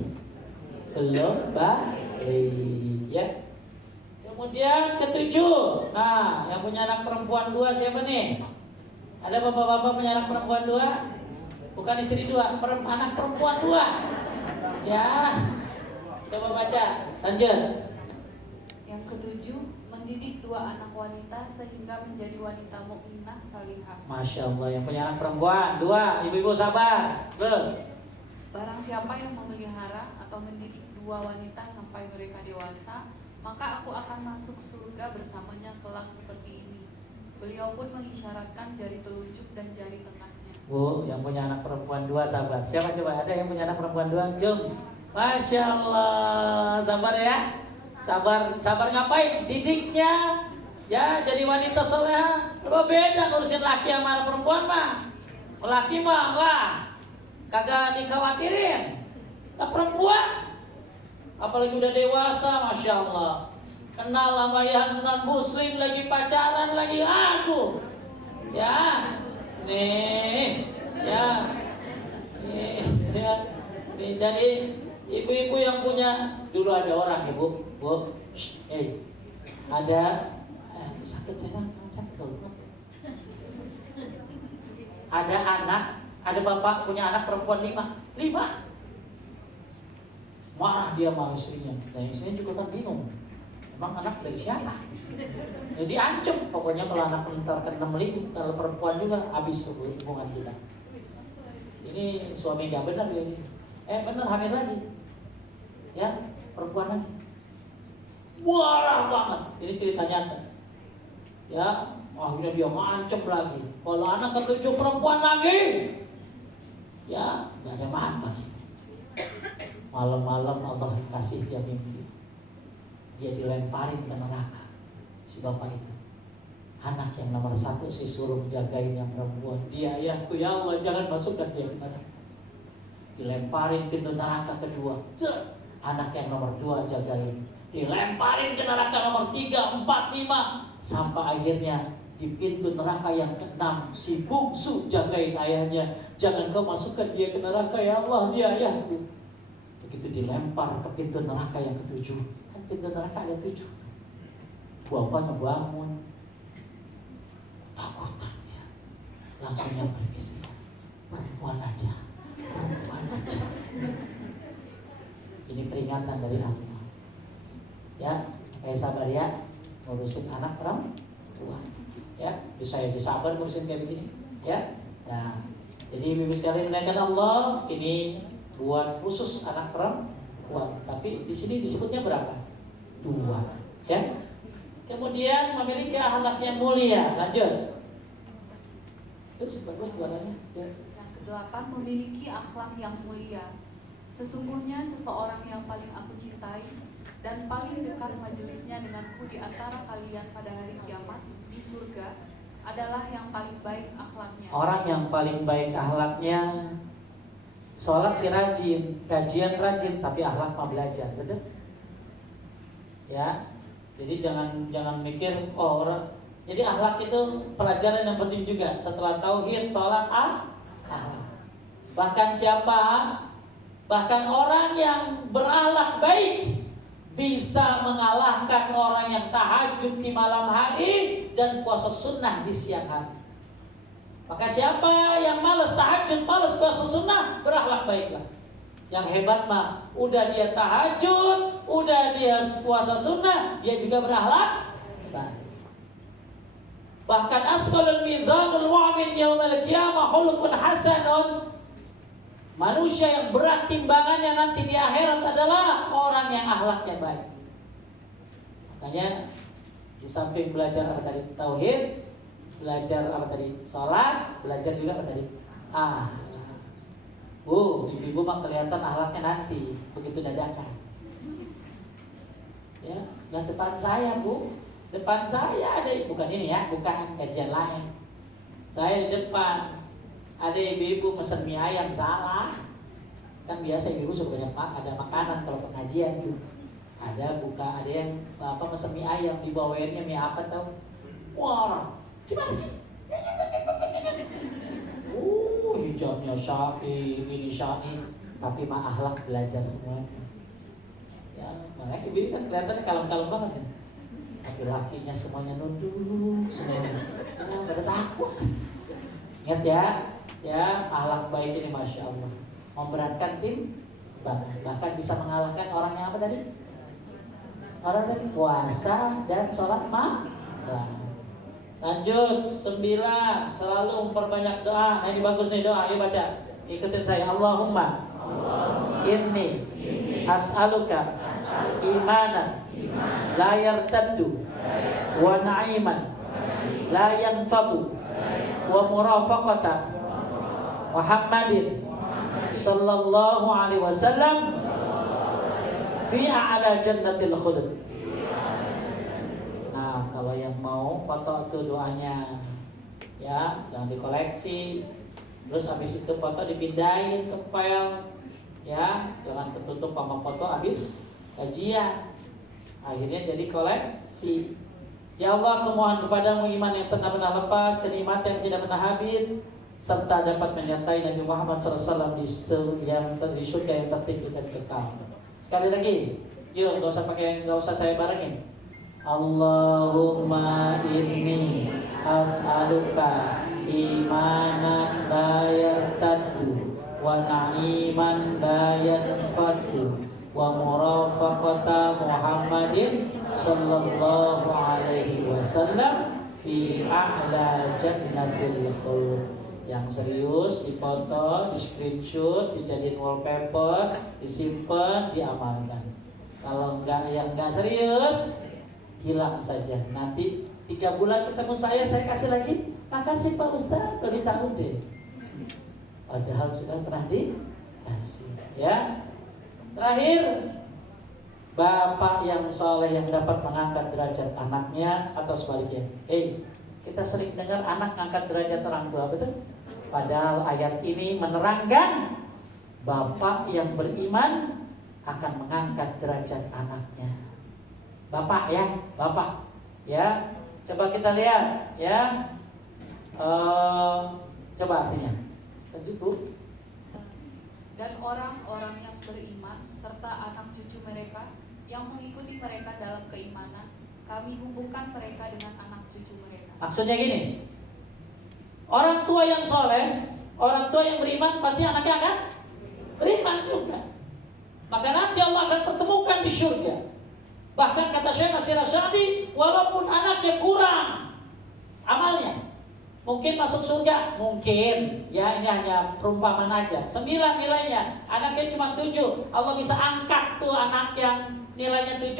belum balik, ya. Kemudian ketujuh, nah yang punya anak perempuan 2 siapa nih? Ada bapak-bapak punya anak perempuan 2? Bukan istri 2, anak perempuan 2. Ya. Coba baca, lanjut. Yang ketujuh, mendidik 2 anak wanita sehingga menjadi wanita mukminah salihah. Masya Allah, yang punya anak perempuan 2, ibu-ibu sabar. Terus. Barang siapa yang memelihara atau mendidik 2 wanita sampai mereka dewasa, maka aku akan masuk surga bersamanya kelak seperti ini. Beliau pun mengisyaratkan jari telunjuk dan jari tengahnya. Bu, yang punya anak perempuan 2 sabar. Siapa coba ada yang punya anak perempuan 2? Jom. Masya Allah, sabar ya. Sabar ngapain? Didiknya. Ya, jadi wanita soleha. Coba beda ngurusin laki sama anak perempuan mah. Laki mah, wah, kagak dikhawatirin. Nah perempuan, apalagi udah dewasa, Masya Allah. Kenal sama yang non muslim lagi pacaran lagi, aduh. Ya, nih, ya, nih, ya. Nih, jadi ibu-ibu yang punya, dulu ada orang ibu, bu, ada sakit jangan ada anak, ada bapak punya anak perempuan 5. Marah dia sama istrinya, dan istrinya juga kan bingung. Emang anak dari siapa? Jadi ancam, pokoknya kalau anak ntar ke 6 kalau perempuan juga habis hubungan kita. Ini suami gak benar ya ini. Benar hamil lagi. Ya, perempuan lagi. Marah banget. Ini cerita nyata. Ya, akhirnya dia ngancem lagi. Kalau anak ke-7 perempuan lagi, ya gak ada maaf lagi. Malam-malam Allah kasih dia mimpi. Dia dilemparin ke neraka, si bapak itu. Anak yang nomor 1 si suruh jagain yang perempuan. Dia, ayahku ya Allah jangan masukkan dia ke neraka. Dilemparin ke neraka kedua. Anak yang nomor 2 jagain. Dilemparin ke neraka nomor 3, 4, 5. Sampai akhirnya di pintu neraka yang ke-6 si bungsu jagain ayahnya. Jangan kau masukkan dia ke neraka ya Allah, dia ayahku. Begitu dilempar ke pintu neraka yang ke-7. Pintu neraka ada 7. Bapaknya bangun, takutan dia. Langsung nyamperin istri. Perempuan aja. Ini peringatan dari Allah. Ya, sabar ya, ngurusin anak perempuan. Ya, bisa aja sabar ngurusin kayak begini. Ya, nah, jadi ibu sekalian menaikkan Allah. Ini buat khusus anak perempuan. Tapi di sini disebutnya berapa? 2, ya. Kemudian memiliki akhlak yang mulia. Lanjut. Terus bagus suaranya. Ya. Yang ke-8, memiliki akhlak yang mulia. Sesungguhnya seseorang yang paling aku cintai dan paling dekat majelisnya denganku di antara kalian pada hari kiamat di surga adalah yang paling baik akhlaknya. Orang yang paling baik akhlaknya, sholat si rajin, kajian rajin, tapi akhlak mah belajar, betul? Ya, jadi jangan mikir orang. Jadi akhlak itu pelajaran yang penting juga. Setelah tauhid, sholat, akhlak. Bahkan siapa? Bahkan orang yang berakhlak baik bisa mengalahkan orang yang tahajud di malam hari dan puasa sunnah di siang hari. Maka siapa yang malas tahajud, malas puasa sunnah, berakhlak baiklah. Yang hebat mah, udah dia tahajud, udah dia puasa sunnah, dia juga berakhlak baik. Bahkan asqalul mizanul mu'min yaumil qiyamah khuluqun hasanun. Manusia yang berat timbangannya nanti di akhirat adalah orang yang akhlaknya baik. Makanya di samping belajar apa tadi? Tauhid, belajar apa tadi? Salat, belajar juga apa tadi? Ibu-ibu mah kelihatan akhlaknya nanti begitu dadakan. Ya, lah depan saya Bu, depan saya ada, bukan ini ya, bukan kajian lain. Saya di depan ada ibu-ibu mesen mie ayam, salah. Kan biasa ibu-ibu suka banyak ada makanan kalau pengajian tuh. Ada yang mesen mie ayam, dibawainnya mie apa tahu? Wah, gimana sih? Hijabnya syai, ini syai, tapi mah akhlak belajar semuanya. Ya, makanya ibu kan kelihatan kalem-kalem banget ya. Laki-lakinya semuanya nunduk, semuanya. Gak ada takut. Ingat ya, Ya, akhlak baik ini Masya Allah memberatkan tim, bahkan bisa mengalahkan orang yang apa tadi? Orang tadi puasa dan sholat malam. Lanjut 9, selalu memperbanyak doa. Nah ini bagus nih doa, ayo baca, ikutin saya. Allahumma inni as'aluka imanan la yartaddu wa na'iman la yanfadu wa murafaqata Muhammadin sallallahu alaihi wasallam fi a'la jannatil khuld. Nah, kalau yang mau foto tuh doanya ya, jangan dikoleksi. Terus habis itu foto dipindahin ke file ya, jangan ketutup sama foto habis kajian. Akhirnya jadi koleksi. Ya Allah, aku mohon kepadamu iman yang tak pernah lepas, kenikmatan yang tidak pernah habis, serta dapat menyertai Nabi Muhammad SAW di surga yang tertinggi dan kekal. Sekali lagi, yuk, nggak usah saya barengin. Allahumma inni as'aluka imanan la yartaddu wa na'iman la yanfadu wa murafaqata Muhammadin sallallahu alaihi wasallam fi a'la jannatil khuld. Yang serius dipoto, di screenshot, dijadiin wallpaper, disimpan, diamalkan. Kalau yang enggak serius, hilang saja. Nanti 3 bulan ketemu saya kasih lagi. Makasih Pak Ustaz, baru tahu deh. Padahal sudah pernah dikasih. Ya. Terakhir, bapak yang soleh yang dapat mengangkat derajat anaknya atau sebaliknya. Kita sering dengar anak angkat derajat orang tua, betul? Padahal ayat ini menerangkan bapak yang beriman akan mengangkat derajat anaknya. Bapak ya, bapak ya. Coba kita lihat ya. Coba artinya. Lanjut Bu. Dan orang-orang yang beriman serta anak cucu mereka yang mengikuti mereka dalam keimanan, kami hubungkan mereka dengan anak cucu mereka. Maksudnya gini, orang tua yang soleh, orang tua yang beriman pasti anaknya akan beriman juga. Maka nanti Allah akan pertemukan di surga. Bahkan kata Syekh Nasir Asy'ari, walaupun anaknya kurang amalnya, mungkin masuk surga, mungkin ya, ini hanya perumpamaan aja. 9 nilainya, anaknya cuma 7, Allah bisa angkat tuh anak yang nilainya 7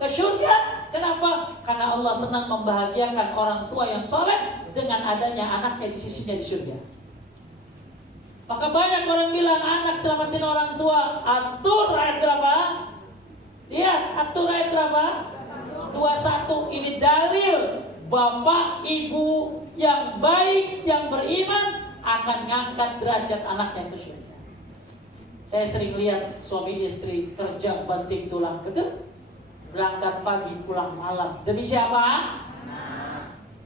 ke surga. Kenapa? Karena Allah senang membahagiakan orang tua yang soleh dengan adanya anaknya di sisinya di surga. Maka banyak orang bilang anak selamatin orang tua. Atur ayat berapa? Lihat, atur ayat berapa? 21. Ini dalil bapak ibu yang baik, yang beriman akan ngangkat derajat anaknya ke surga. Saya sering lihat suami istri kerja banting tulang, betul? Berangkat pagi pulang malam. Demi siapa?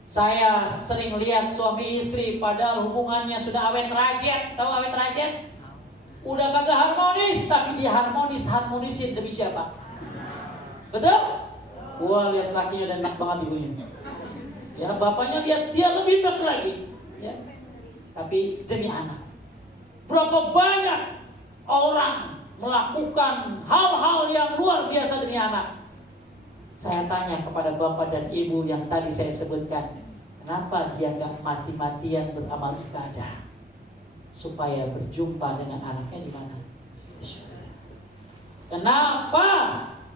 Saya sering lihat suami istri padahal hubungannya sudah awet rajet. Tahu awet rajet? Udah kagak harmonis, tapi dia harmonisin demi siapa? Betul? Wah, lihat lakinya dan enak banget ibunya. Ya, bapaknya lihat dia lebih enak lagi. Ya. Tapi demi anak. Berapa banyak orang melakukan hal-hal yang luar biasa demi anak. Saya tanya kepada bapak dan ibu yang tadi saya sebutkan, kenapa dia gak mati-matian beramal ibadah supaya berjumpa dengan anaknya di mana? Kenapa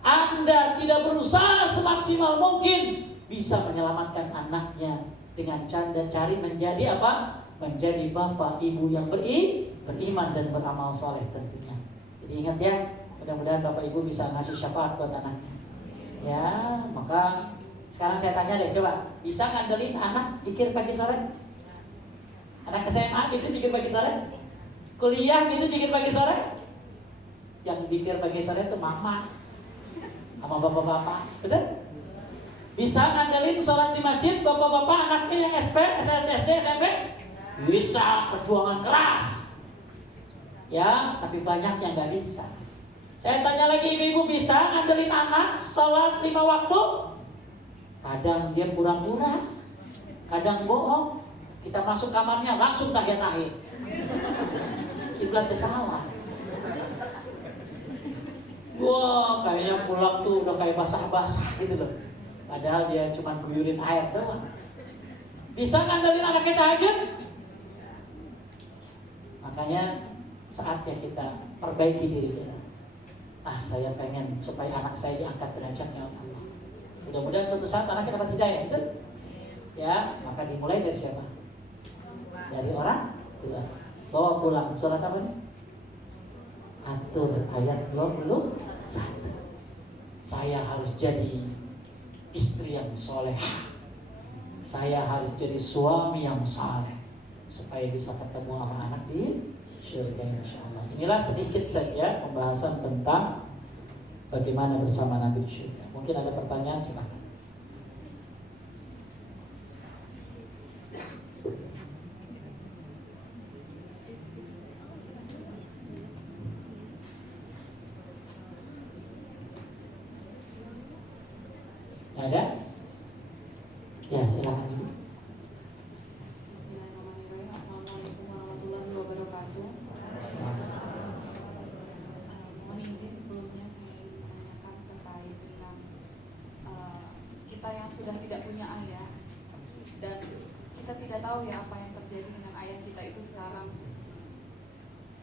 Anda tidak berusaha semaksimal mungkin bisa menyelamatkan anaknya dengan cari menjadi apa? Menjadi bapak ibu yang beriman dan beramal soleh tentunya. Jadi ingat ya, mudah-mudahan bapak ibu bisa ngasih syafaat buat anaknya. Ya, maka sekarang saya tanya deh, coba bisa ngandelin anak zikir pagi sore? Anak SMA gitu zikir pagi sore? Kuliah gitu zikir pagi sore? Yang zikir pagi sore itu mama sama bapak-bapak, betul? Bisa ngandelin sholat di masjid bapak-bapak anaknya yang SD, SMP? Bisa, perjuangan keras. Ya, tapi banyak yang gak bisa. Saya tanya lagi, ibu-ibu bisa ngandelin anak sholat 5 waktu? Kadang dia pura-pura, kadang bohong. Kita masuk kamarnya langsung tahiyat akhir. Kiblatnya salah. Wah, kayaknya pulang tuh udah kayak basah-basah gitu loh. Padahal dia cuma guyurin air doang. Bisa ngandelin anaknya tahajud? Makanya saatnya kita perbaiki diri kita. Saya pengen supaya anak saya diangkat derajatnya oleh Allah. Mudah-mudahan suatu saat anaknya dapat hidayah, betul? Ya, maka dimulai dari siapa? Dari orang tua. Bawa pulang surat apa nih? Atur ayat 21. Saya harus jadi istri yang soleh. Saya harus jadi suami yang saleh supaya bisa ketemu sama anak di surga insyaallah. Inilah sedikit saja pembahasan tentang bagaimana bersama Nabi di surga. Mungkin ada pertanyaan, silakan. Ada? Ya, silakan Ibu. Bismillahirrahmanirrahim. Assalamualaikum warahmatullahi wabarakatuh. Mohon izin sebelumnya saya ingin menanyakan terkait dengan kita yang sudah tidak punya ayah dan kita tidak tahu ya apa yang terjadi dengan ayah kita itu sekarang,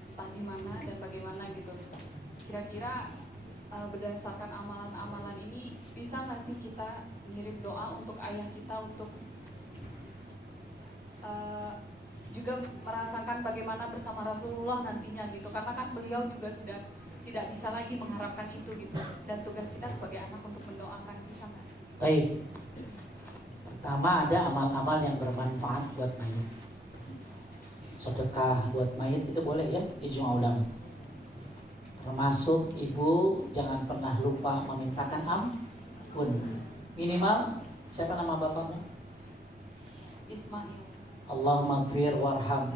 entah di mana dan bagaimana gitu. Kira-kira berdasarkan amalan-amalan ini bisa nggak sih kita ngirim doa untuk ayah kita untuk juga merasakan bagaimana bersama Rasulullah nantinya gitu, karena kan beliau juga sudah tidak bisa lagi mengharapkan itu gitu, dan tugas kita sebagai anak untuk mendoakan, bisa nggak? Baik. Pertama, ada amal-amal yang bermanfaat buat mayit. Sedekah buat mayit itu boleh ya, ijma ulama. Termasuk ibu jangan pernah lupa memintakan ampun. Minimal, siapa nama bapakmu? Ismail. Allahumma gfir warham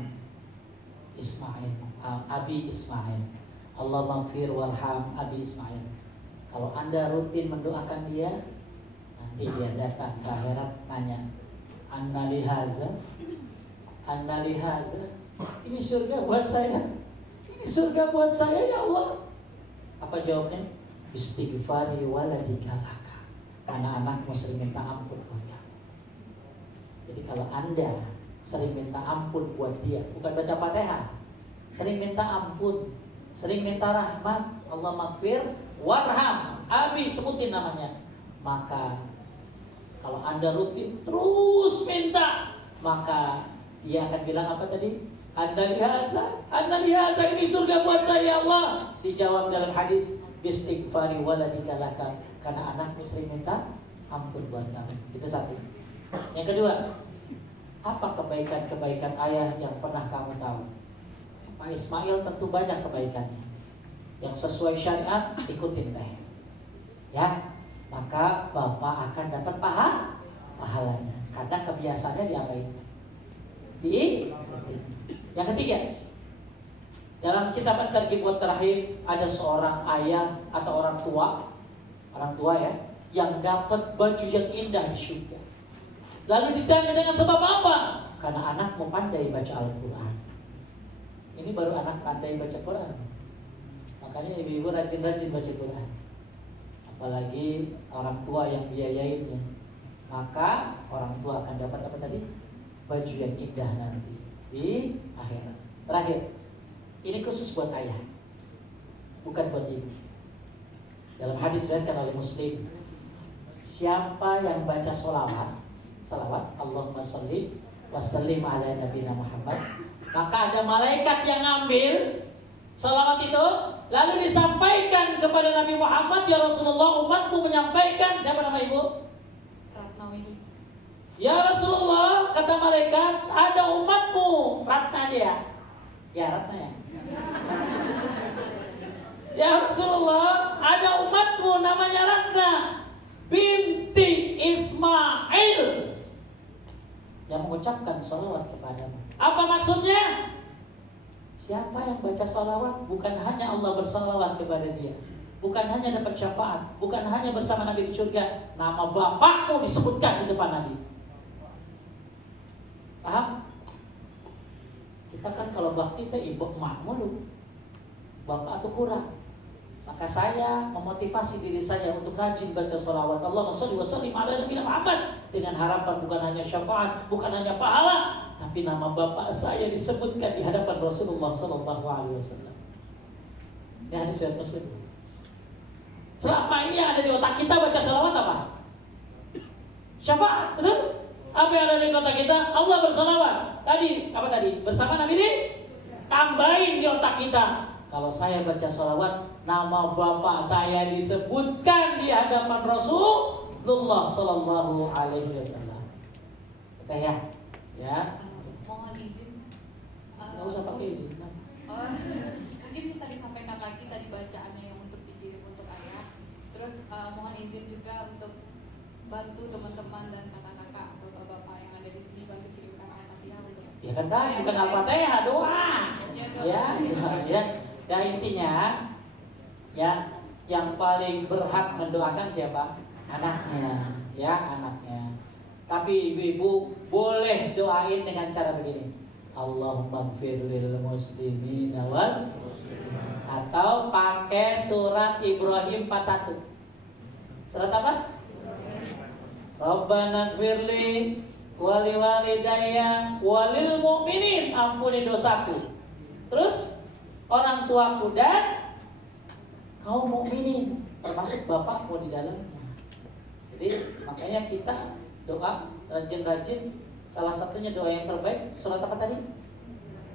Ismail, Abi Ismail. Allahumma gfir warham Abi Ismail. Kalau Anda rutin mendoakan dia, nanti dia datang ke akhirat nanya, Anna lihaza, ini surga buat saya. Ini surga buat saya ya Allah. Apa jawabnya? Istighfari waladika laka. Karena anakmu sering minta ampun buat kamu. Jadi kalau Anda sering minta ampun buat dia, bukan baca Fatihah, sering minta ampun, sering minta rahmat, Allah maghfir warham Abi, sebutin namanya, maka kalau Anda rutin terus minta, maka dia akan bilang apa tadi? Anda lihaza, ini surga buat saya Allah. Dijawab dalam hadis, bistighfari waladika laka, karena anakmu sering minta ampun buat kamu. Itu satu. Yang kedua, apa kebaikan-kebaikan ayah yang pernah kamu tahu? Pak Ismail tentu banyak kebaikannya. Yang sesuai syariat, ikutin teh. Ya, maka bapak akan dapat pahalanya. Karena kebiasaannya diapain? Diikutin. Yang ketiga, dalam kitab At-Targhib wa Tarhib ada seorang ayah atau orang tua ya, yang dapat baju yang indah di surga. Lalu ditanya dengan sebab apa? Karena anakmu pandai baca Al-Quran. Ini baru anak pandai baca Quran. Makanya ibu-ibu rajin-rajin baca Quran. Apalagi orang tua yang biayainnya. Maka orang tua akan dapat apa tadi? Baju yang indah nanti di akhirat. Terakhir, ini khusus buat ayah, bukan buat ibu. Dalam hadis diriwayatkan oleh Muslim, siapa yang baca salawat Allahumma sholli wa sallim ala nabiyina Muhammad, maka ada malaikat yang ngambil salawat itu lalu disampaikan kepada Nabi Muhammad, ya Rasulullah, umatmu menyampaikan, siapa nama ibu? Ratna Wilis. Ya Rasulullah, kata malaikat, ada umatmu, Ratna dia. Ya Ratna ya. Ya Rasulullah, ada umatmu namanya Ratna binti Ismail yang mengucapkan salawat kepadamu. Apa maksudnya? Siapa yang baca salawat, bukan hanya Allah bersalawat kepada dia, bukan hanya dapat syafaat, bukan hanya bersama Nabi di surga, nama bapakmu disebutkan di depan Nabi. Paham? Kita kan kalau bakti itu ibu emak mulu, bapak tuh kurang. Maka saya memotivasi diri saya untuk rajin baca sholawat Allahumma sholli wa sallim ala nabiyina Muhammad, dengan harapan bukan hanya syafaat, bukan hanya pahala, tapi nama bapak saya disebutkan di hadapan Rasulullah Sallallahu Alaihi Wasallam. Ini hadis riwayat Muslim. Selama ini yang ada di otak kita baca sholawat apa? Syafaat, betul? Apa yang ada di otak kita? Allah bersolawat. Tadi apa tadi? Bersama Nabi ini tambahin di otak kita. Kalau saya baca sholawat, nama bapak saya disebutkan di hadapan Rasulullah Sallallahu Alaihi Wasallam. Kita ya. Mohon izin. Nggak usah pakai izin. Mungkin bisa disampaikan lagi tadi bacaannya yang untuk dikirim untuk ayah. Terus mohon izin juga untuk bantu teman-teman dan kakak-kakak atau bapak-bapak yang ada di sini bantu kirimkan Al-Fatihah untuk. Ya kan tadi bukan Al-Fatihah doa. Ya intinya ya yang paling berhak mendoakan siapa? Anaknya, ya anaknya. Tapi ibu-ibu boleh doain dengan cara begini. Allahumma gfir lil muslimina wal muslimat. Atau pakai surat Ibrahim 41. Surat apa? Rabbana gfirli wali walidayya walil mu'minin, ampuni dosaku. Terus orang tuaku dan kaum mukminin, termasuk bapakmu di dalamnya. Jadi makanya kita doa rajin-rajin. Salah satunya doa yang terbaik surat apa tadi?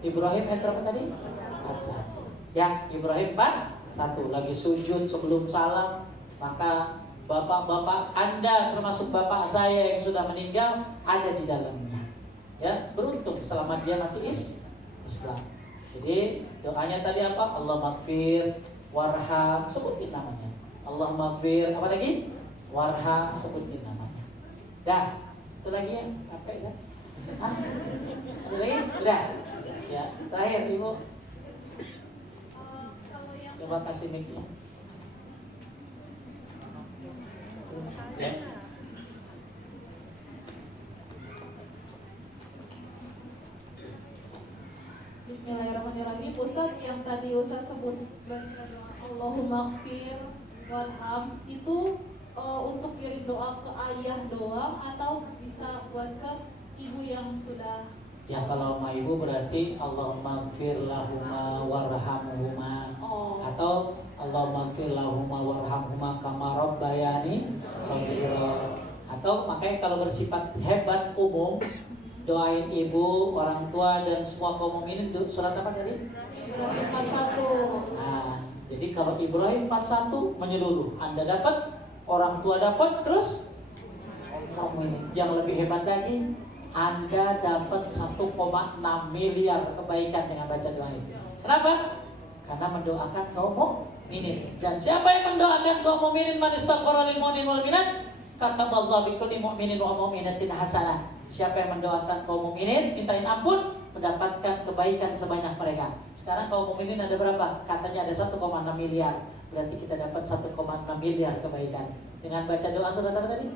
Ibrahim ayat berapa tadi? 41. Ya, Ibrahim 41. Lagi sujud sebelum salam, maka bapak-bapak Anda termasuk bapak saya yang sudah meninggal ada di dalamnya. Ya, beruntung selama dia masih Islam. Jadi doanya tadi apa? Allah maghfir warham, sebutin namanya. Allah maghfir, apa lagi? Warham, sebutin namanya. Dah, itu lagi ya? Capek ya? Hah? Ada lagi? Udah? Ya, terakhir Ibu. Coba kasih mic-nya. Ya. Bismillahirrahmanirrahim. Ustaz, yang tadi Ustaz sebut baca doa Allahumma gfir warham itu untuk kirim doa ke ayah doang atau bisa buat ke ibu yang sudah? Ya kalau sama ibu berarti Allahumma gfir lahuma warhamhuma. Atau Allahumma gfir lahuma warhamhuma kama rabbayani shaghira. Atau makanya kalau bersifat hebat umum, doain ibu, orang tua dan semua kaum mukminin. Surat apa tadi? Ibrahim 41. Nah, jadi kalau Ibrahim 41 menyeluruh, Anda dapat, orang tua dapat, terus kaum mukminin. Yang lebih hebat lagi, Anda dapat 1,6 miliar kebaikan dengan baca doa itu. Kenapa? Karena mendoakan kaum mukminin. Dan siapa yang mendoakan kaum mukminin, man istaghfara lil mu'minin wal mu'minat, kataballahu bikulli mu'minin wa mu'minatin hasanah. Siapa yang mendoakan kaum mukminin, mintain ampun, mendapatkan kebaikan sebanyak mereka. Sekarang kaum mukminin ada berapa? Katanya ada 1,6 miliar. Berarti kita dapat 1,6 miliar kebaikan dengan baca doa surat apa tadi?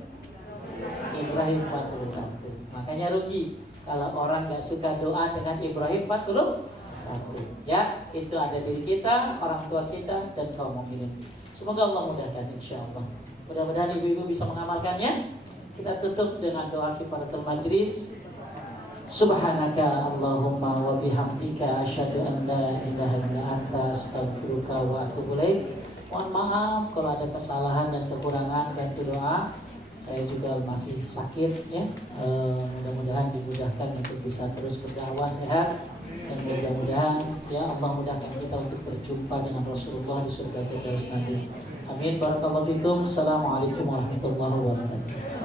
Ibrahim 41. Makanya rugi kalau orang gak suka doa dengan Ibrahim 41. Ya, itu ada diri kita, orang tua kita, dan kaum mukminin. Semoga Allah mudahkan, insya Allah. Mudah-mudahan ibu-ibu bisa mengamalkannya. Kita tutup dengan doa kifaratul majlis. Subhanaka Allahumma wa bihamdika asyhadu an la ilaha illa anta astaghfiruka wa atubu ilaik. Mohon maaf kalau ada kesalahan dan kekurangan, bantu doa. Saya juga masih sakit ya. Mudah-mudahan dimudahkan untuk bisa terus berdakwah sehat, dan mudah-mudahan ya Allah mudahkan kita untuk berjumpa dengan Rasulullah di surga Firdaus nanti. Amin. Barakallahu fikum. Assalamualaikum warahmatullahi wabarakatuh.